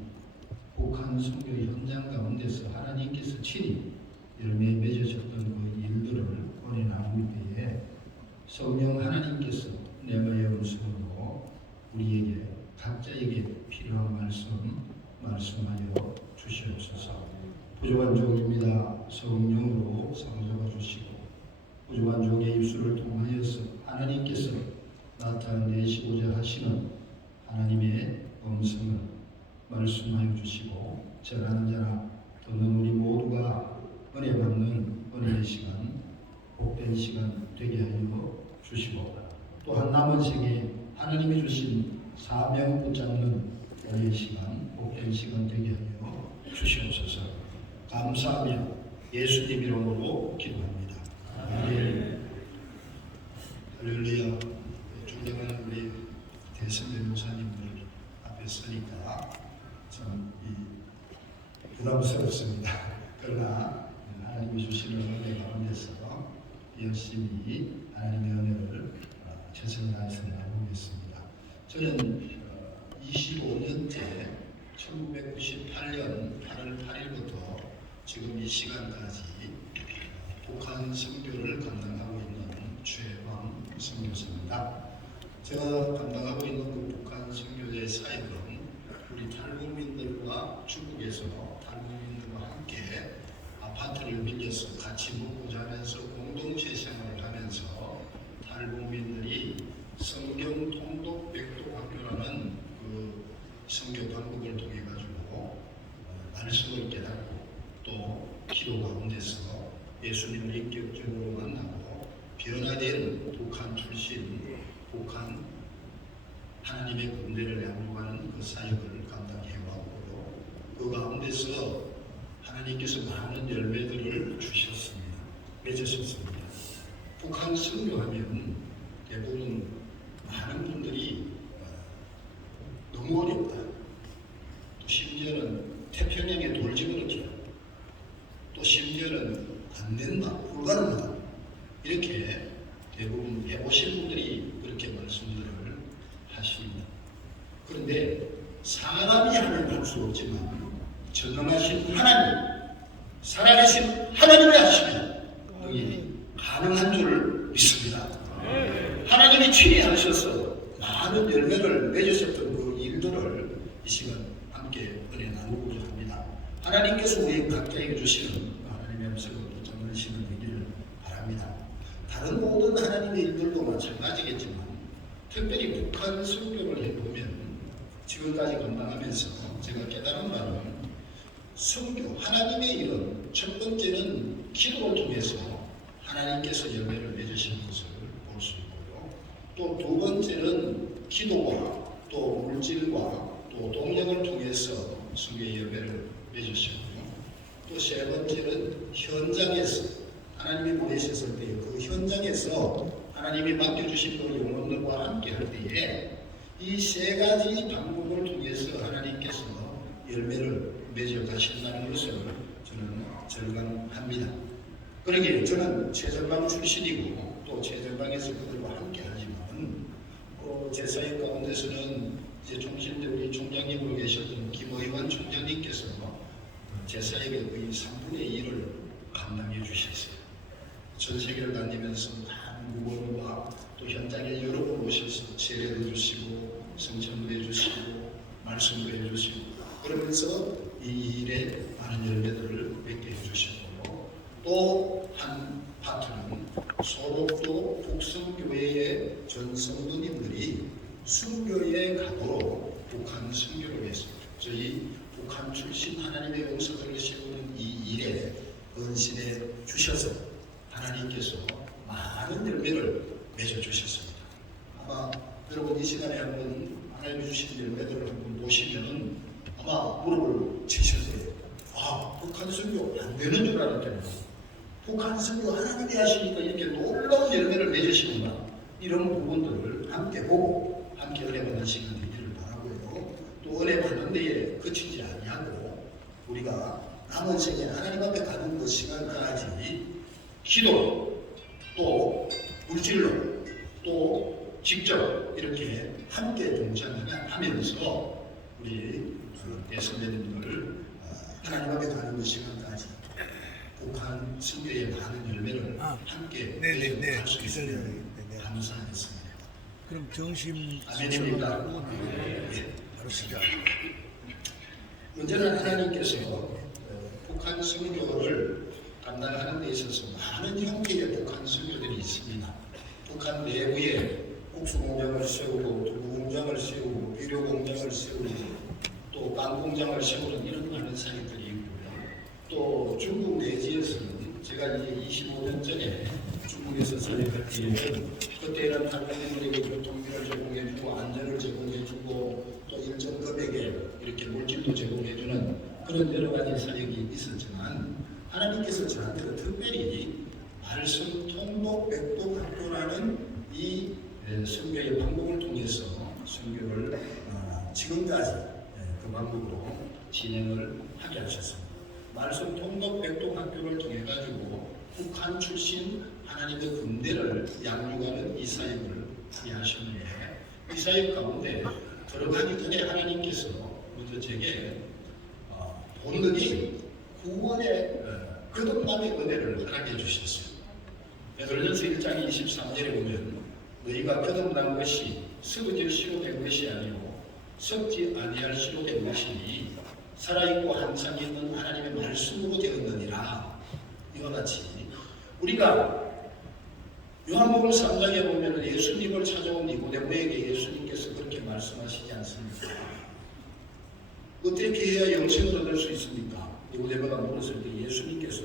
북한 선교 현장 가운데서 하나님께서 친히 열매 맺으셨던 그 일들을 은혜 나눌 때에 성령 하나님께서 내가의 음성으로 우리에게 각자에게 필요한 말씀하여 주시옵소서. 부족한 종입니다. 성령으로 상속해 주시고 부족한 종의 입술을 통하여서 하나님께서 나타내시고자 하시는 하나님의 음성을 말씀하여 주시고 전하는 자나 듣는 우리 모두가 은혜 받는 은혜의 시간, 복된 시간 되게 하여 주시고 또한 남은 생에 하나님이 주신 사명 붙잡는 은혜의 시간, 복된 시간 되게 하여 주시옵소서. 감사하며 예수님 이름으로 기도합니다. 아멘. 할렐루야. 존경하는 우리 대성대 목사님들 앞에 서니까 참 부담스럽습니다. 그러나 하나님이 주시는 은혜 가운데서 열심히 하나님의 은혜를 최선을 다해서 나누겠습니다. 저는 25년째 1998년 8월 8일부터 지금 이 시간까지 북한 선교를 감당하고 있는 최광 선교사입니다. 제가 감당하고 있는 그 북한 선교의 사역은 우리 탈북민들과 중국에서 탈북민들과 함께 아파트를 빌려서 같이 먹고 자면서 공동체 생활을 하면서 탈북민들이 성경 통독 백독학교라는 그 선교 방법을 통해 가지고 말씀을 깨닫고 또 기도 가운데서 예수님을 인격적으로 만나고 변화된 북한 출신 북한 하나님의 군대를 양육하는 그 사역을 감당해왔고요. 그 가운데서 하나님께서 많은 열매들을 주셨습니다. 맺으셨습니다. 북한 선교하면 대부분 많은 분들이 너무 어렵다. 또 심지어는 태평양에 돌 집어넣기다. 또 심지어는 안 된다, 불가능하다. 이렇게 대부분 해보신 분들이 그렇게 말씀들을 하십니다. 그런데 사람이 하면 할 수 없지만 전능하신 하나님, 살아계신 하나님이 하시면 여기 가능한 줄 믿습니다. 하나님이 친히 하셔서 많은 열매를 맺으셨던 그 일들을 이 시간 함께 은혜 나누고자 합니다. 하나님께서 우리 각자에게 주시는 하나님의 음성으로 전하시는 되기를 바랍니다. 다른 모든 하나님의 일들도 마찬가지겠지만 특별히 북한 선교를 해보면 지금까지 감당하면서 제가 깨달은 바는 선교, 하나님의 일은 첫 번째는 기도를 통해서 하나님께서 열매를 맺으시는 것을 볼 수 있고요. 또 두 번째는 기도와 또 물질과 또 동력을 통해서 선교의 열매를 맺으시고요. 또 세 번째는 현장에서 하나님이 보내셨을 때 그 현장에서 하나님이 맡겨주신 그 영혼들과 함께 할 때에 이 세 가지 방법을 통해서 하나님께서 열매를 맺어 가신다는 것을 저는 절감합니다. 그러기에 저는 최전방 출신이고 또 최전방에서 그들과 함께 하지만 제 사역 가운데서는 이제 총신대 우리 총장님으로 계셨던 김의원 총장님께서 제 사역의 거의 3분의 1을 감당해 주셨어요. 전 세계를 다니면서 많은 무언과 또 현장에 여러 번 오셔서 세례도 주시고 성천도 해주시고 말씀도 해주시고 그러면서 이 일에 많은 열매들을 맺게 해주시고 또 한 파트는 소록도 북성교회의 전 성도님들이 순교의 각오로 북한 순교를 위해서 저희 북한 출신 하나님의 용사들을 세우는 이 일에 헌신해 주셔서 하나님께서 많은 열매를 맺어주셨습니다. 아마 여러분 이 시간에 한번 하나님이 주신 열매들을 한번 보시면 아마 무릎을 치실 거예요. 아, 북한 선교 안 되는 줄 알았잖아요. 북한 선교 하나님이 하시니까 이렇게 놀라운 열매를 맺으시구나. 이런 부분들을 함께 보고 함께 은혜 받는 시간 되기를 바라고요. 또 은혜 받는 데에 그치지 아니하고 우리가 남은 생에 하나님 앞에 가는 그 시간까지 기도 또 물질로 또 직접 이렇게 함께 동참하면서 우리 대선배님들 하나님 앞에 가는 그 시간까지 북한 선교의 많은 열매를 함께 할 수 있으면 감사하겠습니다. 그럼 정심 아멘입니다. 바로 시작. 언제나 하나님께서 북한 선교를 감당하는 데 있어서 많은 형태의 북한 선교들이 있습니다. 북한 내부에 국수공장을 세우고 두부공장을 세우고 비료공장을 세우고 또 빵공장을 세우는 이런 많은 사역들이 있고요. 또 중국 내지에서는 제가 이제 25년 전에 중국에서 사역할 때에는 그때는 탈북민들에게 교통비를 제공해주고 안전을 제공해주고 또 일정 금액에 이렇게 물질도 제공해주는 그런 여러 가지 사역이 있었지만 하나님께서 저한테 특별히 말씀 통독 백독 학교라는 이 선교의 방법을 통해서 선교를 지금까지 그 방법으로 진행을 하게 하셨습니다. 말씀 통독 백독 학교를 통해 가지고 북한 출신 하나님의 군대를 양육하는 이 사역을 하게 하셨는데 이 사역 가운데 들어가기 전에 하나님께서 먼저 제게 본능이 구원의 거듭남의 은혜를 허락해 주셨어요. 베드로전서 1장 23절에 보면 너희가 거듭난 것이 썩어질 씨로 된 것이 아니고 썩지 아니할 씨로 된 것이니 살아있고 항상 있는 하나님의 말씀으로 되었느니라. 이와 같이 우리가 요한복음 3장에 보면 예수님을 찾아온 니고데모에게 예수님께서 그렇게 말씀하시지 않습니까? 어떻게 해야 영생을 얻을 수 있습니까? 니고데모가 물었을 때 예수님께서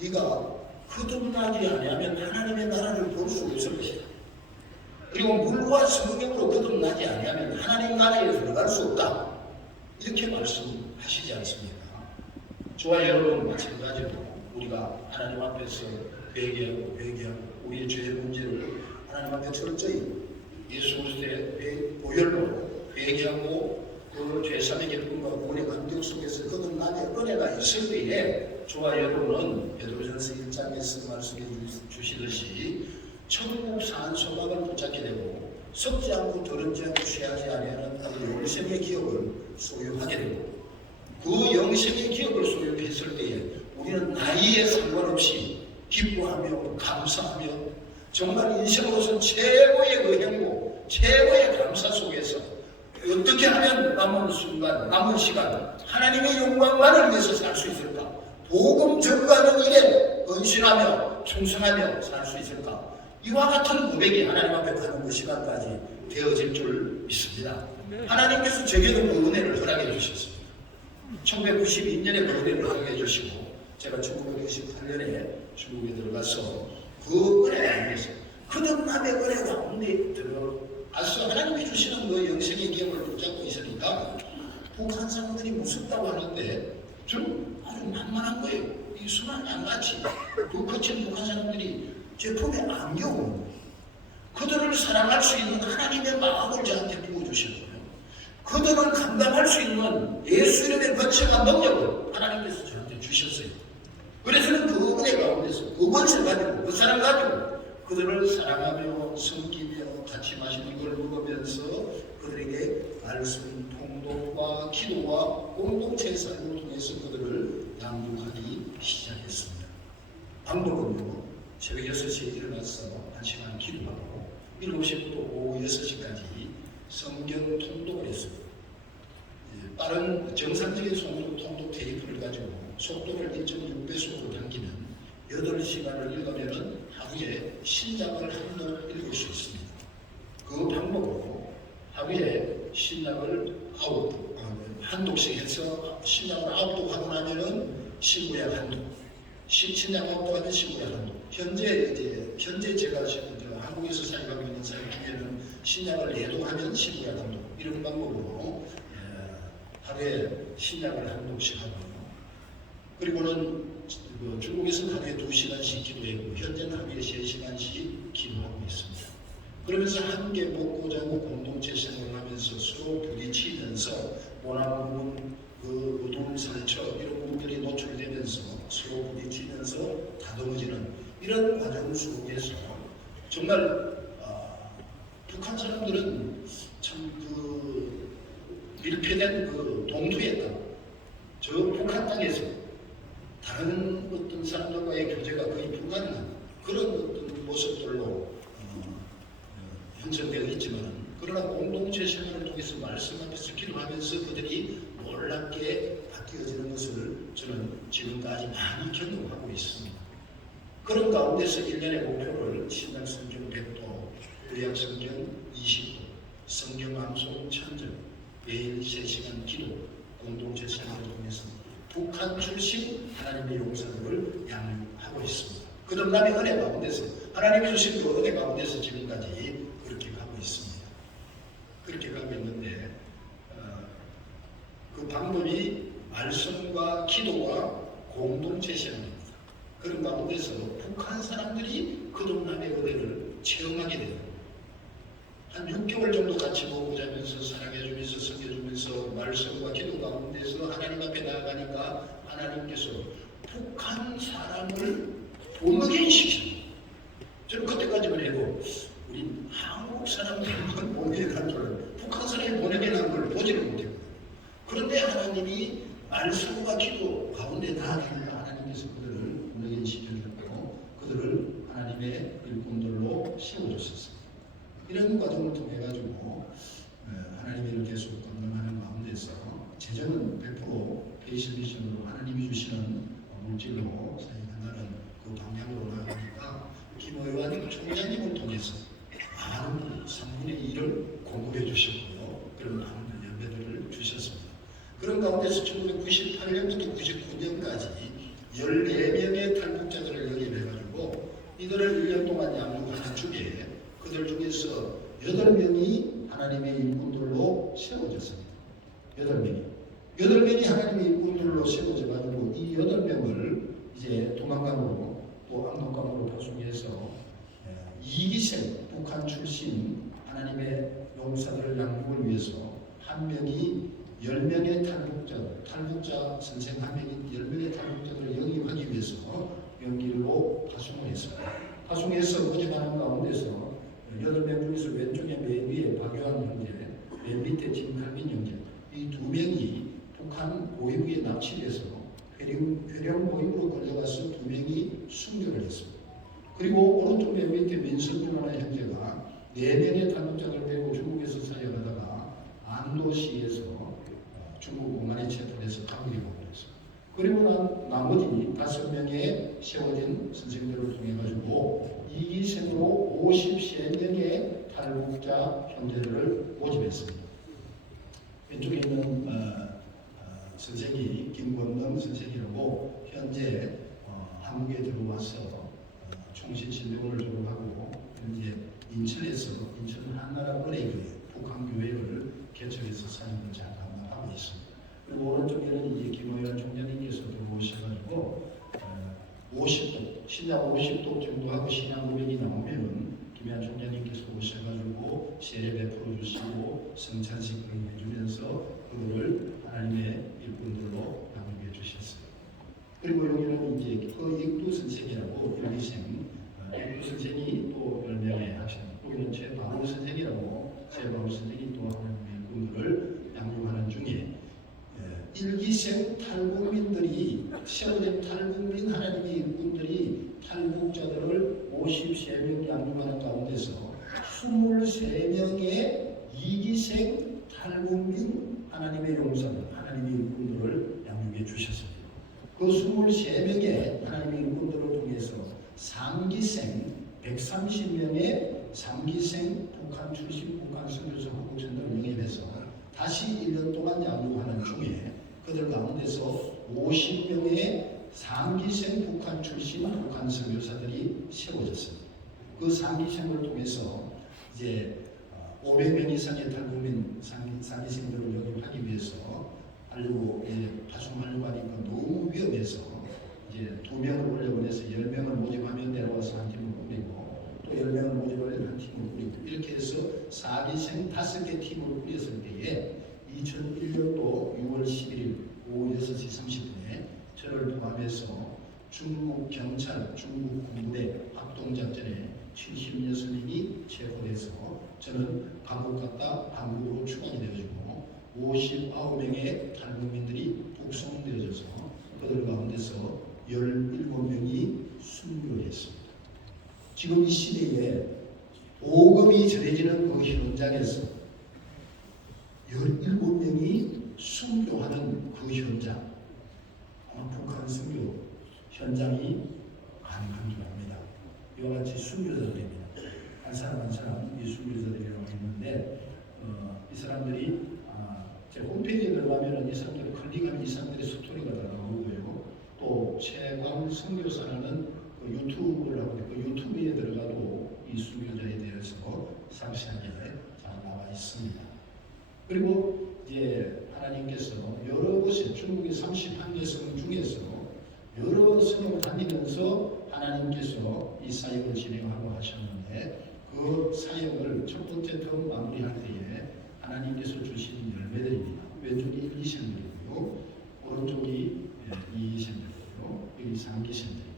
네가 거듭나지 아니하면 하나님의 나라를 볼 수 없을 것이다. 그리고 물과 성령으로 거듭나지 아니하면 하나님 나라에 들어갈 수 없다. 이렇게 말씀하시지 않습니까? 저와 여러분 마찬가지로 우리가 하나님 앞에서 회개하고 우리의 죄의 문제를 하나님 앞에 철저히 예수 그리스도의 보혈로 회개하고 그 죄사함의 기쁨과 구원의 감격 속에서 거듭남의 은혜가 있을 때에 저와 여러분은 베드로전서 1장에서 말씀해 주시듯이 천국 산 소망을 붙잡게 되고 썩지 않고 더럽지 않고 취하지 아니하는 영생의 기업을 소유하게 되고 그 영생의 기업을 소유했을 때에 우리는 나이에 상관없이 기뻐하며 감사하며 정말 인생으로서 최고의 그 행복, 최고의 감사 속에서 어떻게 하면 남은 순간, 남은 시간 하나님의 영광만을 위해서 살 수 있을까? 복음 전가하는 일에 헌신하며 충성하며 살 수 있을까? 이와 같은 고백이 하나님 앞에 가는 그 시간까지 되어질 줄 믿습니다. 하나님께서 제게도 그 은혜를 허락해 주셨습니다. 1992년에 그 은혜를 허락해 주시고 제가 1998년에 중국에 들어가서 그 은혜 가운데서 거듭남의 은혜 가운데 들어가서 하나님이 주시는 그 영생의 기업을 붙잡고 있으니까 북한 사람들이 무섭다고 하는데 좀 아주 만만한 거예요. 이 순한 양같이 그 거친 북한 사람들이 제 품에 안겨오는 거예요. 그들을 사랑할 수 있는 하나님의 마음을 저한테 부어주셨고요. 그들을 감당할 수 있는 예수 이름의 거쳐간 능력을 하나님께서 저한테 주셨어요. 그래서 그 은혜 가운데서 그 권세를 가지고 그 사랑 가지고 그들을 사랑하며 섬기며 같이 맛있는 걸 먹으면서 그들에게 말씀, 통독과 기도와 공동체 삶을 통해서 그들을 양육하기 시작했습니다. 방법은요, 새벽 6시에 일어나서 1시간 기도하고 7시부터 오후 6시까지 성경 통독을 했습니다. 빠른 정상적인 속도 통독 테이프를 가지고 속도를 1.6배속으로 당기면 8시간을 읽으면 하루에 신약을 한 권 읽을 수 있습니다. 그 방법으로 하루에 신약을 한 독씩 해서 신약을 9독 하고 나면은 신구약 한 독, 신약 9독 하면 신구약 한 독. 현재 제가 한국에서 사역하고 있는 사역 중에는 신약을 4독 하면 신구약 한 독, 이런 방법으로 하루에 신약을 한 독씩 하고요. 그리고는 중국에서는 하루에 2시간씩 기도했고 현재는 하루에 3시간씩 기도하고 있습니다. 그러면서 함께 먹고 자고 공동체 생활을 하면서 서로 부딪히면서 원하는 그 어두운 상처 이런 부분들이 노출되면서 서로 부딪히면서 다듬어지는 이런 과정 속에서 정말 북한 사람들은 참 밀폐된 동투의 땅, 저 북한 땅에서 다른 어떤 사람들과의 교제가 거의 불가능한 그런 어떤 모습들로 형성되어 있지만, 그러나 공동체 생활을 통해서 말씀 앞에서 기도하면서 그들이 놀랍게 바뀌어지는 것을 저는 지금까지 많이 경험하고 있습니다. 그런 가운데서 1년의 목표를 신약 성경 100도, 구약 성경 20도, 성경 암송 1000절, 매일 3시간 기도, 공동체 생활을 통해서 북한 출신 하나님의 용사들을 양육하고 있습니다. 그 덤남의 은혜 가운데서 하나님 주신 그 은혜 가운데서 지금까지 그렇게 가고 있습니다. 그렇게 가고 있는데 그 방법이 말씀과 기도와 공동체 생활입니다. 그런 가운데서 북한 사람들이 그 덤남의 은혜를 체험하게 됩니다. 한 6개월 정도 같이 먹고 자면서 사랑해주면서 섬겨주면서 말씀과 기도 가운데서 하나님 앞에 나아가니까 하나님께서 북한 사람을 본어게인 시키십니다. 저는 그때까지만 해도 우리 한국 사람들만 본어게인 줄, 북한 사람이 본어게인 걸 보지를 못했거든요. 그런데 하나님이 말씀과 기도 가운데 나아가면 하나님께서 그들을 본어게인 시켜주고 그들을 하나님의 일꾼들로 세워주셨습니다. 이런 과정을 통해 가지고 하나님의 일을 계속 감당하는 가운데서 재정은 100% 페이스 미션으로 하나님이 주시는 물질로 사역한다는 그 방향으로 나아가니까 김의원 총장님을 통해서 많은 3분의 1을 공급해 주셨고요. 그런 많은 연배들을 주셨습니다. 그런 가운데서 1998년부터 99년까지 14명의 탈북자들을 영입해가지고 이들을 1년 동안 양육하는 중에 그들 중에서 8명이 하나님의 일꾼들로 세워졌습니다. 8명이 하나님의 일꾼들로 세워져 가지고 이 8명을 이제 도망감으로 또 악독감으로 파송해서 이기생 북한 출신 하나님의 용사들을 양육을 위해서 한 명이 10명의 탈북자 선생 한 명이 10명의 탈북자들을 영입하기 위해서 명길로 파송을 했습니다. 파송해서 모집하는 가운데서 8명 중에서 왼쪽에 맨 위에 박유한 형제, 맨 밑에 김칼민 형제, 이 2명이 북한 보위부에 납치돼서 회령 보위부로 걸려가서 2명이 순교를 했습니다. 그리고 오른쪽 맨 밑에 민석준하는 형제가 4명의 탈북자를 데리고 중국에서 사역하다가 안도시에서 중국 공안에 체포돼서 감옥에 가고 있습니다. 그리고 나머지 5명의 세워진 선생들을 통해 가지고 이기생으로 53명의 탈북자 형제들을 모집했습니다. 왼쪽에 있는 선생이 김건능 선생이라고 현재 한국에 들어와서 총신신대원을 졸업하고 현재 인천 한나라 은혜교회 북한교회를 개척해서 사역을 잘 감당하고 있습니다. 그리고 오른쪽에는 이제 김의원 총장님께서 들어오셔가지고 50독, 신약 50독 정도 하고 신약 고백이 나오면은 김현 총장님께서 오셔가지고 세례 베풀어 주시고 성찬식을 해주면서 그거를 하나님의 일꾼들로 나누게 주셨어요. 그리고 여기는 이제 그 익두 선생이라고 일기생, 익두 선생이 또 10명의 학생, 여기는 최바울 선생이라고 최바울 선생이 또 하나님의 일꾼들을 양육하는 중에 일기생 탈북민들이 세워진 탈북민 하나님의 일꾼들이 탈북자들을 53명 양육하는 가운데서 23명의 이기생 탈북민 하나님의 용사들, 하나님의 일꾼들을 양육해 주셨습니다. 그 23명의 하나님의 일꾼들을 통해서 3기생 130명의 3기생 북한 출신 북한 선교사 한국전도를 영입해서 다시 1년 동안 양육하는 중에 그들 가운데서 50명의 3기생 북한 출신 북한 선교사들이 세워졌습니다. 그 3기생을 통해서 이제 500명 이상의 탈북민 3기생들을 영입하기 위해서 하려고 파송하려고 하니까 너무 위험해서 이제 2명을 올려보내서 10명을 모집하면 내려와서 한 팀을 꾸리고 또 10명을 모집하면 한 팀을 꾸리고 이렇게 해서 4기생 5개 팀을 꾸렸을 때에 2001년도 6월 11일 오후 6시 30분에 저를 포함해서 중국 경찰, 중국 군부대 합동작전에 76명이 체포돼서 저는 감옥 갔다 한국으로 추방이 되어지고 59명의 탈북민들이 북송되어져서 그들 가운데서 17명이 순교를 했습니다. 지금 이 시대에 복음이 전해지는 그 현장에서 17명이 순교하는 그 현장, 북한 순교 현장이 가능한 줄 압니다. 이와 같이 순교자들입니다. 한 사람 한 사람 이 순교자들이라고 했는데 이 사람들이 제 홈페이지에 들어가면 이 사람들이 클릭하면 이 사람들의 스토리가 다 나오고요. 또 최광 선교사라는 그 유튜브를 하고 그 유튜브에 들어가도 이 순교자에 대해서 상세하게 잘 나와 있습니다. 그리고 이제 하나님께서 여러 곳에 중국의 31개 성 중에서 여러 성을 다니면서 하나님께서 이 사역을 진행하고 하셨는데 그 사역을 첫 번째 텀 마무리할 때에 하나님께서 주신 열매들입니다. 왼쪽이 1기생들이고요. 오른쪽이 2기생들이고요. 여기 3기생들입니다.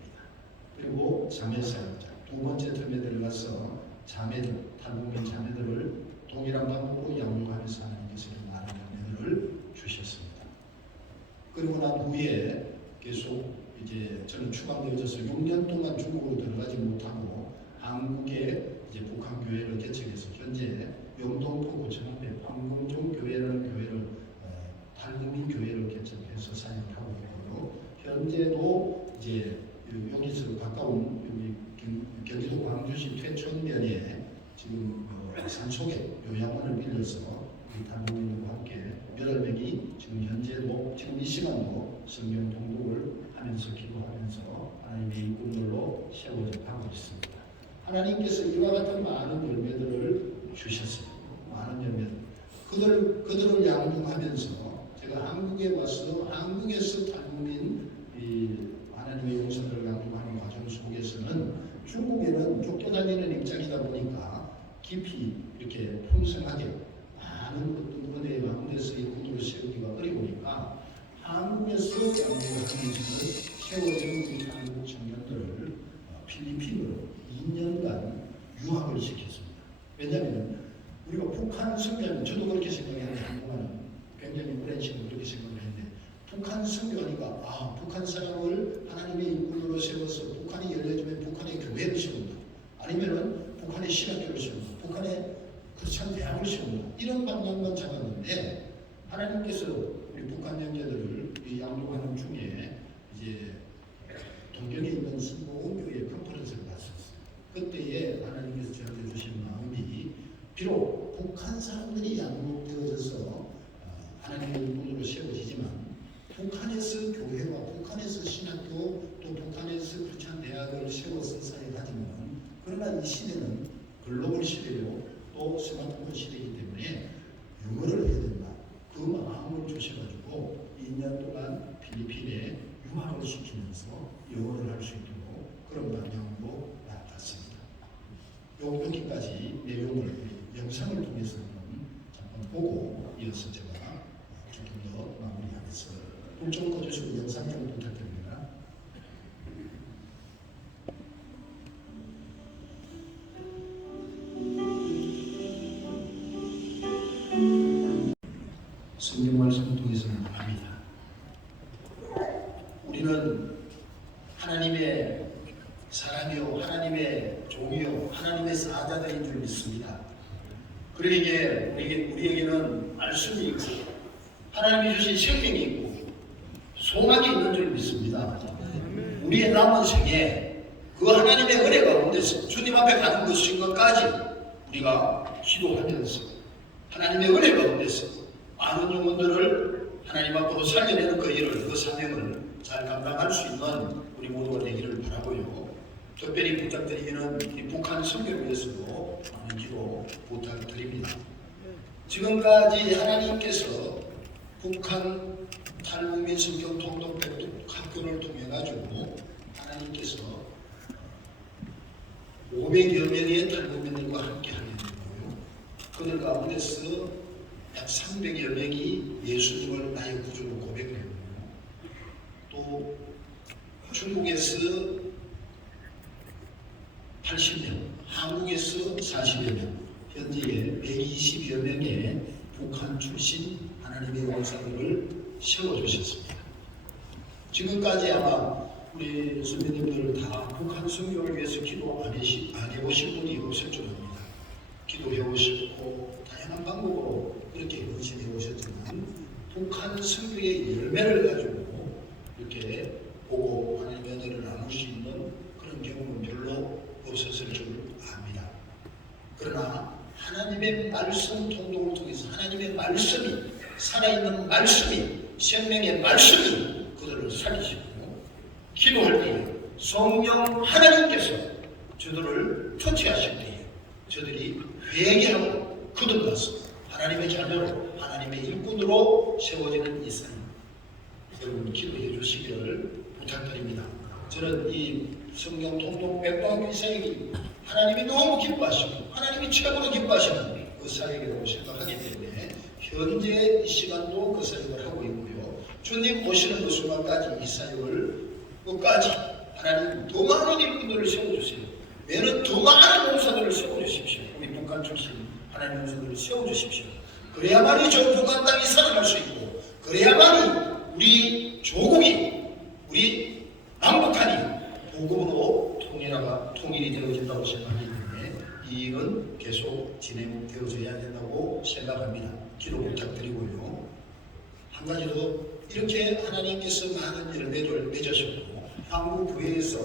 그리고 자매사역자 두 번째 텀에 들어가서 자매들, 탈북민 자매들을 동일한 방법으로 양육하면서 하나님께서 많은 열매들을 주셨습니다. 그리고 난 후에 계속 이제 저는 추방되어져서 6년 동안 중국으로 들어가지 못하고 한국에 이제 북한 교회를 개척해서 현재 영동포 구청 앞에 황금종 교회라는 교회를 탈북민 교회를 개척해서 사역을 하고 있고요. 현재도 이제 여기서 가까운 여기 경기도 광주시 퇴촌면에 지금 산속에 요양원을 빌려서 우리 탈북민들과 함께 8명이 지금 현재도 지금 이 시간도 성경 통독을 하면서 기도하면서 하나님의 일꾼들로 세워져 가고 있습니다. 하나님께서 이와 같은 많은 열매들을 주셨습니다. 많은 열매들. 그들을 양육하면서 제가 한국에 와서 한국에서 탈북민 하나님의 용사들을 양육하는 과정 속에서는 중국에는 쫓겨다니는 입장이다 보니까 깊이 이렇게 풍성하게 많은 어떤 은혜의 가운데서 일꾼들을 세우기가 어려우니까 한국에서 양육하면서 세워진 우리 한국 청년들을 필리핀으로 2년간 유학을 시켰습니다. 왜냐하면 우리가 북한 선교하면 저도 그렇게 생각했는데 한동안은 굉장히 오랜 시간 그렇게 생각을 했는데 북한 선교하니까 북한 사람을 하나님의 일꾼으로 세워서 북한이 열려지면 북한의 교회를 세운다. 아니면은 북한의 신학교를 세운다. 북한의 크리스찬 대학을 세운다. 이런 방향만 잡았는데 하나님께서 우리 북한 형제들을 양육하는 중에 이제 동경에 있는 신보교회 컨퍼런스를 갔었어요. 그때에 하나님께서 저한테 주신 마음이 비록 북한 사람들이 양육되어져서 하나님의 일꾼으로 세워지지만 북한에서 교회와 북한에서 신학교 또 북한에서 크리스찬 대학을 세워서 사역하지만 그러나 이 시대는 글로벌 시대요 또 스마트폰 시대이기 때문에 영어를 해야 된다. 그 마음을 주셔가지고 2년 동안 필리핀에 유학을 시키면서 영어를 할 수 있도록 지금까지 내용을 영상을 통해서 잠깐 보고 이어서 제가 조금 더 마무리하겠습니다. 불좀 꺼주시고 영상 좀 부탁드립니다. 성경 말씀을 통해서는 압니다. 우리는 하나님의 사람이요, 하나님의 종이요, 하나님의 사자들인 줄 믿습니다. 그러기에 우리에게는 말씀이 있고 하나님이 주신 생명이 있고 소망이 있는 줄 믿습니다. 우리의 남은 생에 그 하나님의 은혜 가운데서 주님 앞에 가는 것인 것까지 우리가 기도하면서 하나님의 은혜 가운데서 많은 영혼들을 하나님 앞으로 살려내는 그 일을, 그 사명을 잘 감당할 수 있는 우리 모두가 되기를 바라고요. 특별히 부탁드리기는 이 북한 선교를 위해서도 많은 기도 부탁드립니다. 지금까지 하나님께서 북한 탈북민 성경 통독 학교를 통해 가지고 하나님께서 500여 명의 탈북민들과 함께 하게 되고요. 그들 가운데서 약 300여 명이 예수님을 나의 구주로 고백을 했고요. 또 중국에서 80명, 한국에서 40여 명, 현재 120여 명의 북한 출신 하나님의 원사들을 세워주셨습니다. 지금까지 아마 우리 선배님들 다 북한 선교를 위해서 기도 안 해보신 분이 없을 줄 압니다. 기도해 오셨고 다양한 방법으로 그렇게 헌신해 오셨지만 북한 선교의 열매를 가지고 이렇게 보고 하나님의 은혜를 나눌 수 있는 그런 경험은 별로 없었을 줄 압니다. 그러나 하나님의 말씀 통독을 통해서 하나님의 말씀이 살아있는 말씀이 생명의 말씀이 그들을 살리시고 기도할 때에 성령 하나님께서 저들을 터치하실 때에 저들이 회개하고 거듭나서 하나님의 자녀로 하나님의 일꾼으로 세워지는 이 삶 여러분 기도해 주시기를 부탁드립니다. 저는 이 성경 통독 백방교 사역이 하나님이 너무 기뻐하시고 하나님이 최고로 기뻐하시는 그 사역이라고 생각하기 때문에 현재 이 시간도 그 사역을 하고 있고요. 주님 오시는 그 순간까지 이 사역을 끝까지 하나님 더 많은 일꾼들을 세워주세요. 매는 더 많은 목사들을 세워주십시오. 우리 북한 출신 하나님 목사들을 세워주십시오. 그래야만이 저 북한 땅이 살아날 수 있고 그래야만이 우리 조국이 우리 남북한이 복음으로 통일이 되어진다고 생각하기 때문에 이 일은 계속 진행되어져야 된다고 생각합니다. 기도 부탁드리고요. 한 가지 더 이렇게 하나님께서 많은 열매를 맺으셨고 한국 교회에서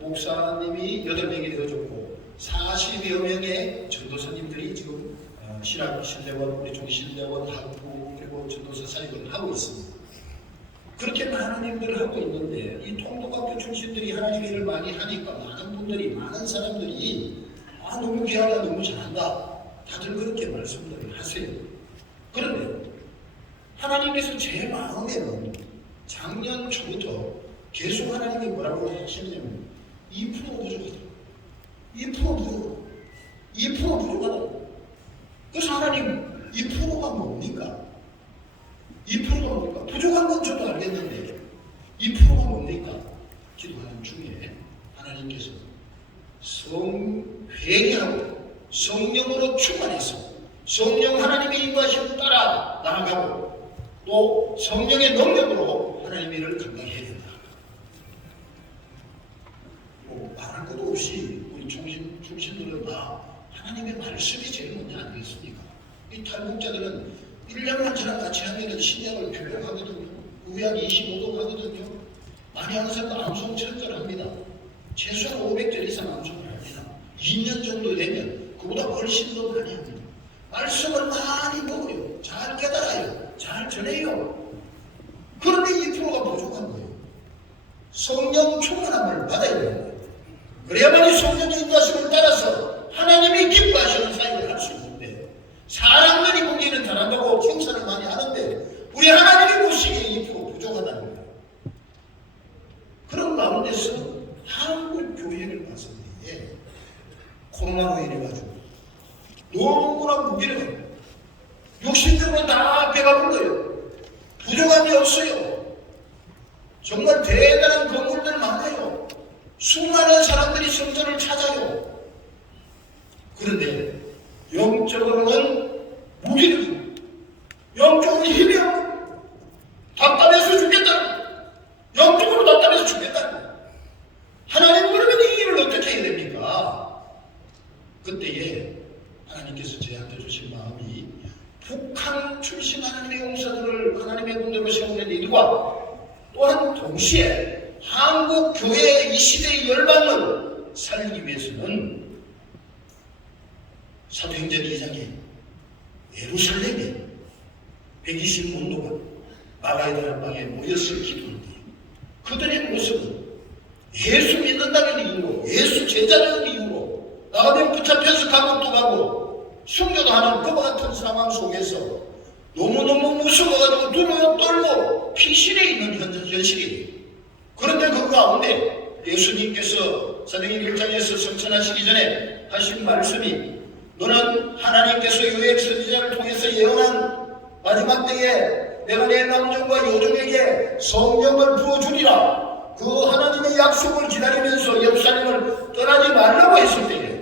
목사님이 8명이 되어졌고 40여 명의 전도사님들이 지금 신대원, 우리 종신대원, 학부 그리고 전도사 사역을 하고 있습니다. 그렇게 많은 일들을 하고 있는데 이 통독학교 출신들이 하나님의 일을 많이 하니까 많은 분들이 많은 사람들이 너무 귀하다 너무 잘한다 다들 그렇게 말씀들을 하세요. 그런데 하나님께서 제 마음에는 작년 초부터 계속 하나님이 뭐라고 하시냐면 2% 부족하다. 2% 부족하다. 2% 부족하다. 그래서 하나님 2%가 뭡니까? 2%가 뭡니까? 부족한 건 저도 알겠는데 2%가 뭡니까? 기도하는 중에 하나님께서 회개하고 성령으로 충만해서 성령 하나님의 인도하심을 따라 나아가고 또 성령의 능력으로 하나님의 일을 감당해야 된다. 말할 것도 없이 우리 중심들은 다 하나님의 말씀이 제일 먼저 아니겠습니까? 이 탈북자들은 1년만 저랑 같이 하면 신약을 교육하거든요. 구약 25도 하거든요. 많이 하는 사람도 암송 1000절 합니다. 최소한 500절 이상 암송을 합니다. 2년 정도 되면 그보다 훨씬 더 많이 합니다. 말씀을 많이 먹어요. 잘 깨달아요. 잘 전해요. 그런데 2%가 부족한 거예요. 성령 충만함을 받아야 되는 거예요. 그래야만이 성령의 인도하심을 따라서 하나님이 기뻐하시는 사역을 할 수 있는데 사람들이 보기에는 잘한다고 칭찬을 많이 하는데 우리 하나님이 보시기에 2% 부족하다는 거예요. 그런 가운데서 한국 교회를 봤을 때에 코로나로 인해가지고 무기력합니다. 육신적으로 다 배가 불러요. 부족함이 없어요. 정말 대단한 건물들 많아요. 수많은 사람들이 성전을 찾아요. 그런데 영적으로는 무기력합니다. 영적으로 힘이 없는 답답해서 죽겠다. 영적으로 답답해서 죽겠다. 하나님 그러면 이 일을 어떻게 해야 됩니까? 그때에 하나님께서 저희한테 주신 마음이 북한 출신 하나님의 용사들을 하나님의 군대로 세우는 일과 또한 동시에 한국 교회의 이 시대의 열방을 살리기 위해서는 사도행전 2장에 예루살렘에 120문도가 마가의 다락방에 모여서 기도하는데 그들의 모습은 예수 믿는다는 이유로, 예수 제자라는 이유로 나가면 붙잡혀서 감옥도 가고 순교도 하는 그와 같은 상황 속에서 너무너무 무서워가지고 두려워 떨고 피신해 있는 현실이에요. 그런데 그 가운데 예수님께서 사도행전 1장에서 성천하시기 전에 하신 말씀이 너는 하나님께서 요엘 선지자를 통해서 예언한 마지막 때에 내가 내 남종과 여종에게 성령을 부어주리라. 그 하나님의 약속을 기다리면서 예루살렘을 떠나지 말라고 했을 때에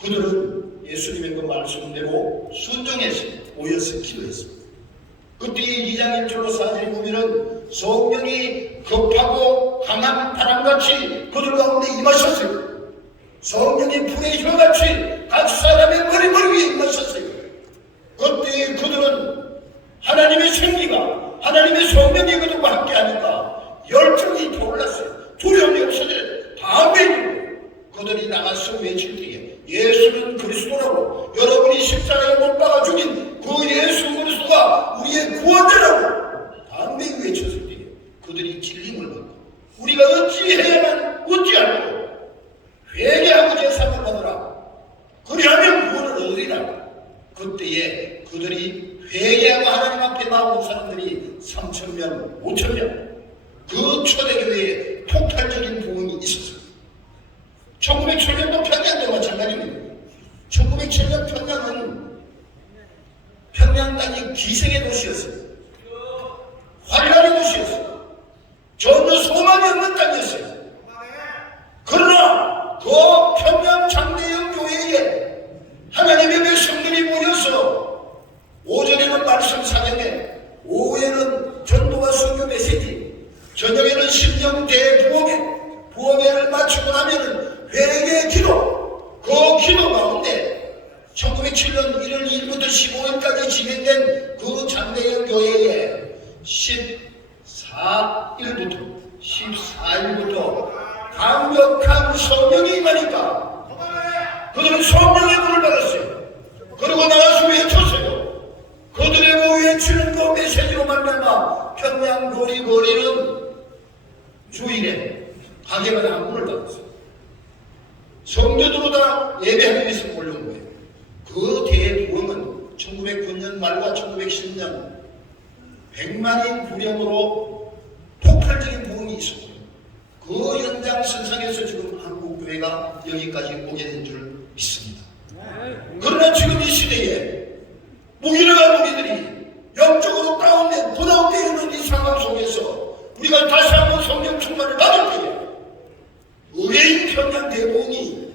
그들은 예수님의 그 말씀대로 순종해서 모여서 기도했습니다. 그때 2장 1절로 4절에 보면은 성령이 급하고 강한 바람같이 그들 가운데 임하셨어요. 성령이 불의 혀같이 각 사람의 머리 위에 임하셨어요. 그때 그들은 하나님의 생기가 하나님의 성령이 그들과 함께하니까 열정이 떠올랐어요. 두려움이 없어져요. 다음에 그들이 나가서 외칠 때에 예수는 그리스도라고, 여러분이 십자가에 못 박아 죽인 그 예수 그리스도가 우리의 구원자라고 다음에 외쳤을 때에 그들이 찔림을 받고 우리가 어찌해야만 어찌하고 회개하고 제사를 받으라. 그리하면 구원을 얻으리라. 그때에 그들이 회개하고 하나님 앞에 나온 사람들이 3,000명, 5,000명. 그 초대교회에 폭발적인 부흥이 있었습니다. 1907년도 평양도 마찬가지입니다. 1907년 평양은 평양 땅이 기생의 도시였어요. 환란의 도시였어요. 전혀 소망이 없는 땅이었어요. 그러나 그 평양 장대영 교회에 하나님의 백성들이 모여서 오전에는 말씀 사경에, 오후에는 전도와 선교 메시지, 저녁에는 심령 대부흥회, 부흥회를 마치고 나면은 회개 기도, 그 기도 가운데 1907년 1월 1일부터 15일까지 진행된 그 장대영 교회에 14일부터 강력한 성령이 임하니까 그들은 성령의 불을 받았어요. 그리고 나가서 외쳤어요. 그들의 그 외치는 그 메시지로 말미암아 평양 거리는 주일에 가게마다 안문을 닫았어요. 성도들로 다 예배하기 위해서 몰려온 거예요. 그 대부흥은 1909년 말과 1910년 100만인 구령으로 폭발적인 부흥이 있었고요. 그 연장선상에서 지금 한국교회가 여기까지 오게 된 줄 믿습니다. 그러나 지금 이 시대에 무기력한 우리들이 영적으로 다운된 고다운되어 있는 이 상황 속에서 우리가 다시 한번 성령 충만을 받을 때에 의인 평양 대부흥이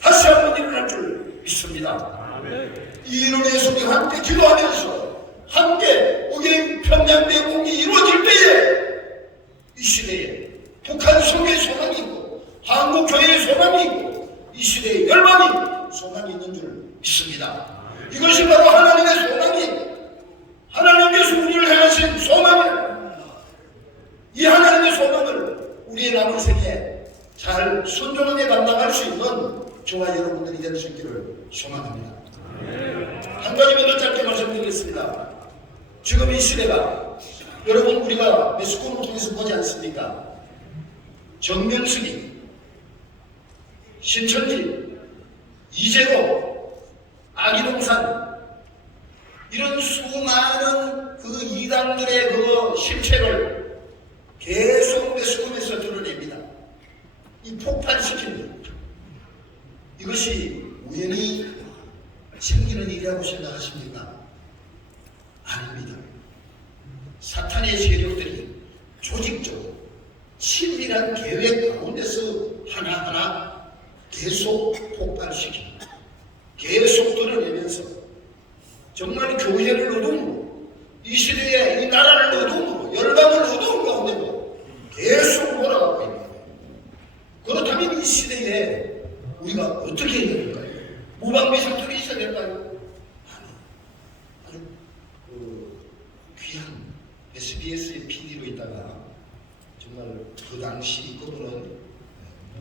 다시 한번 일어날 줄 믿습니다. 이 일을 위해서 우리 함께 기도하면서 함께 의인 평양 대부흥이 이루어질 때에 이 시대에 북한 성교의 소망이 있고 한국 교회의 소망이 있고 이 시대의 열방이 소망이 있는 줄 믿습니다. 이것이 바로 하나님의 소망이, 하나님께서 우리를 향하신 소망이에요. 이 하나님의 소망을 우리의 남은 생에 잘 순종하게 감당할 수 있는 저와 여러분들이 될 수 있기를 소망합니다. 한 가지만 더 짧게 말씀드리겠습니다. 지금 이 시대가 여러분 우리가 매스컴을 통해서 보지 않습니까? 정명숙이, 신천지, 이재로, 아기동산 이런 수많은 그 이단들의 그 실체를 계속 매스컴에서 드러냅니다. 이 폭발시킵니다. 이것이 우연히 생기는 일이라고 생각하십니까? 아닙니다. 사탄의 세력들이 조직적으로 친밀한 계획 가운데서 하나하나 계속 폭발시킵니다. 계속 드러내면서 정말 교회를 어둠으로, 이 시대에 이 나라를 어둠으로, 열방을 어두운 가운데로 계속 몰아가고 있는 거예요. 그렇다면 이 시대에 우리가 어떻게 해야 될까요? 무방비상투이 있어야 될까요? 아주 귀한 SBS의 PD로 있다가 정말 그 당시 그분은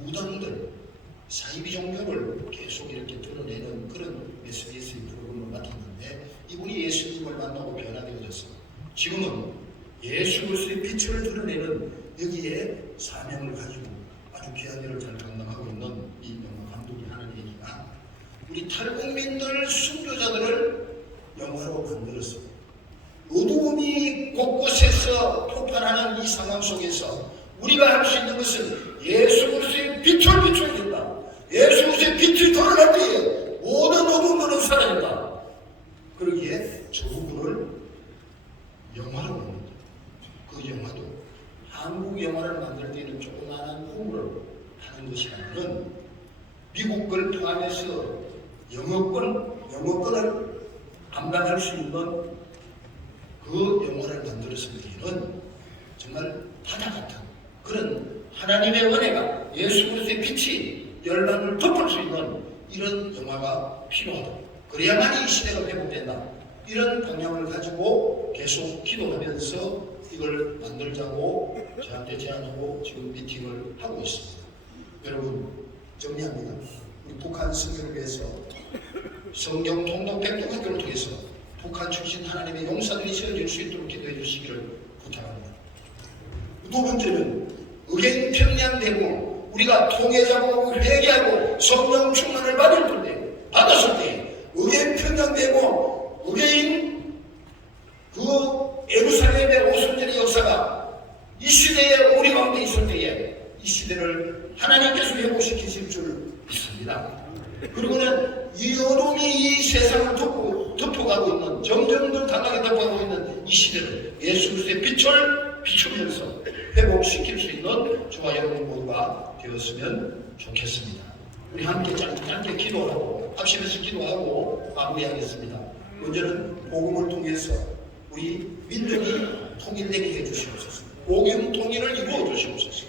무당들, 사이비 종교를 계속 이렇게 드러내는 그런 SBS의 프로그램을 맡았는데 이분이 예수님을 만나고 변화되어져서 지금은 예수 그리스도의 빛을 드러내는 여기에 사명을 가지고 아주 귀한 일을 잘 감당하고 있는 이 영화 감독이 하는 얘기가 우리 탈북민들 순교자들을 영화로 만들었습니다. 어두움이 곳곳에서 폭발하는 이 상황 속에서 우리가 할 수 있는 것은 예수 그리스도의 빛을 비춰야 된다. 예수 그리스도의 빛이 드러날 때에 모든 어두움은 사라진다. 그러기에 저 부분을 영화로 만든다. 그 영화도 한국 영화를 만들 때는 조그마한 홍보를 하는 것이 아니라 미국 걸 포함해서 영어권을 감당할 수 있는 그 영화를 만들었을 때는 정말 바다 같은 그런 하나님의 은혜가 예수 그리스도의 빛이 열방을 덮을 수 있는 이런 영화가 필요하다. 그래야만 이 시대가 회복된다. 이런 방향을 가지고 계속 기도하면서 이걸 만들자고 저한테 제안하고 지금 미팅을 하고 있습니다. 여러분 정리합니다. 우리 북한 선교를 위해서 성경 통독 백독학교를 통해서 북한 출신 하나님의 용사들이 세워질 수 있도록 기도해 주시기를 부탁합니다. 두 번째는 의견 평양되고 우리가 통회자고 회개하고 성령 충만을 받았을 때 의견 평양되고 의견인 그 예루살렘의 오순절의 역사가 이 시대에 우리 가운데 있을 때에 이 시대를 하나님께서 회복시키실 줄 믿습니다. 그리고는 이 어둠이 이 세상을 덮어가고 있는 점점 더 강하게 덮어가고 있는 이 시대를 예수 그리스도의 빛을 비추면서 회복시킬 수 있는 저와 여러분 모두가 되었으면 좋겠습니다. 우리 함께 짧게 기도하고 합심해서 기도하고 마무리하겠습니다. 먼저는 복음을 통해서 우리 민족이 통일되게 해주시옵소서. 복음 통일을 이루어 주시옵소서.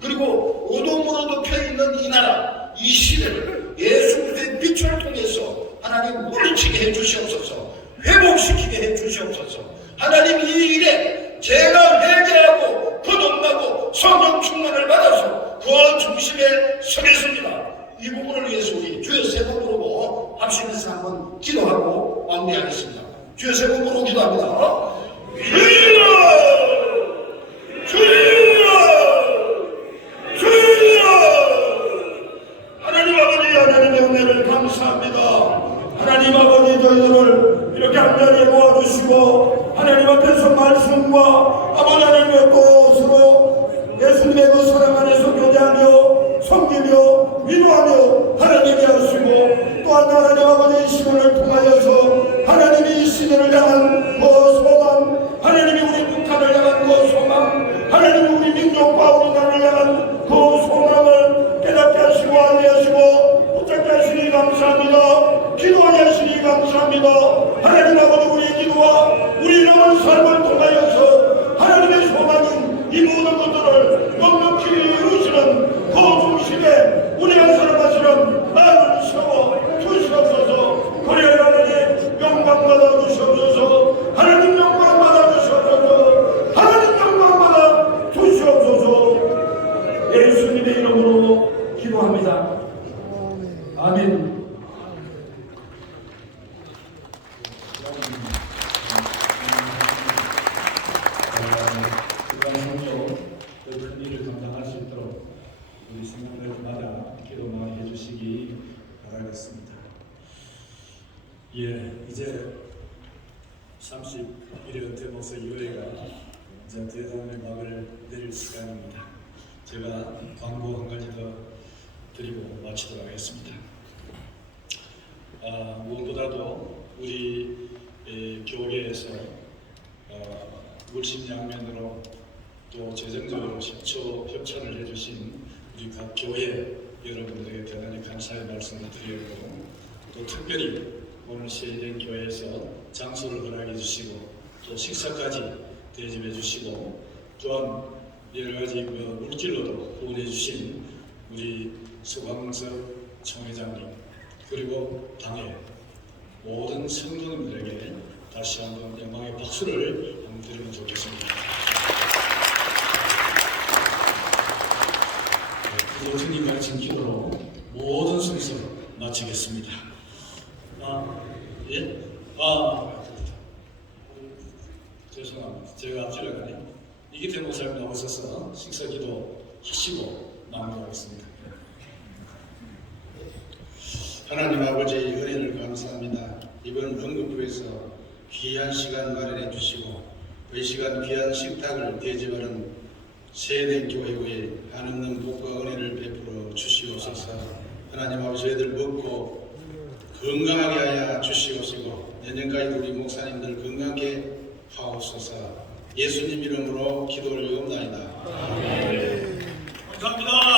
그리고 어둠으로 덮여있는 이 나라, 이 시대를 예수 그리스도의 빛을 통해서 하나님 물리치게 해주시옵소서. 회복시키게 해주시옵소서. 하나님 이 일에 제가 회개하고 거듭나고 성령 충만을 받아서 그 중심에 서겠습니다. 이 부분을 위해서 우리 주여 세 번 부르고 합심해서 한번 기도하고 마무리하겠습니다. 주여 세 번 부르고 기도합니다. 주여! 주여! 주여! 하나님 아버지 하나님의 은혜를 감사합니다. 하나님 아버지 저희들을 이렇게 한자리에 모아주시고 하나님 앞에서 말씀과 아버지 하나님의 뜻으로 예수님의 그 사랑 안에서 교제하며 섬기며 위로하며 하나님이 하시고 또한 하나님 아버지의 시간을 통하여서 하나님이 이 시대를 향한 그 소망, 하나님이 우리 북한을 향한 그 소망, 하나님이 우리 민족과 우리 나라를 향한 그 소망을 깨닫게 하시고 알리하시고 붙잡게 하시니 감사합니다. 기도하게 하시니 감사합니다. 하나님 아버지 우리의 기도와 우리 남은 삶을 통하여서 하나님의 소망인 이 모든 것들을 넉넉히 이루시는 그 중심에 우리가 살아가시는 나를 세워 주시옵소서. 그래야 하나님 영광 받아 주시옵소서. 하나님 영광 받아 주시옵소서. 하나님 영광 받아 주시옵소서. 예수님의 이름으로 기도합니다. 아멘. 큰 일을 감당할 수 있도록 우리 생각날마다 기도 많이 해주시기 바라겠습니다. 예, 이제 31회 은퇴 목사 유회가 이제 대단의 막을 내릴 시간입니다. 제가 광고 한 가지 더 드리고 마치도록 하겠습니다. 무엇보다도 우리 교회에서 물심양면으로 또 재정적으로 협찬을 해주신 우리 각 교회 여러분들에게 대단히 감사의 말씀을 드리고, 또 특별히 오늘 세일된 교회에서 장소를 허락해 주시고 또 식사까지 대접해 주시고 또한 여러 가지 물질로도 후원해 주신 우리 서광석 총회장님, 그리고 당의 모든 성도님들에게 다시 한번 영광의 박수를 한번 드리면 좋겠습니다. 교수님 가르친 기도로 모든 순서를 마치겠습니다. 예? 죄송합니다. 제가 앞질러 가네. 이기태 목사님 나오셔서 식사 기도 하시고 마무리하겠습니다. 하나님 아버지 은혜를 감사합니다. 이번 언급부에서 귀한 시간 마련해 주시고 이 시간 귀한 식탁을 대접하는 세대 교회의 한없는 복과 은혜를 베풀어 주시옵소서. 하나님 아버지 저희들 먹고 건강하게 하여 주시옵시고 내년까지 우리 목사님들 건강하게 하옵소서. 예수님 이름으로 기도를 올리옵나이다. 감사합니다.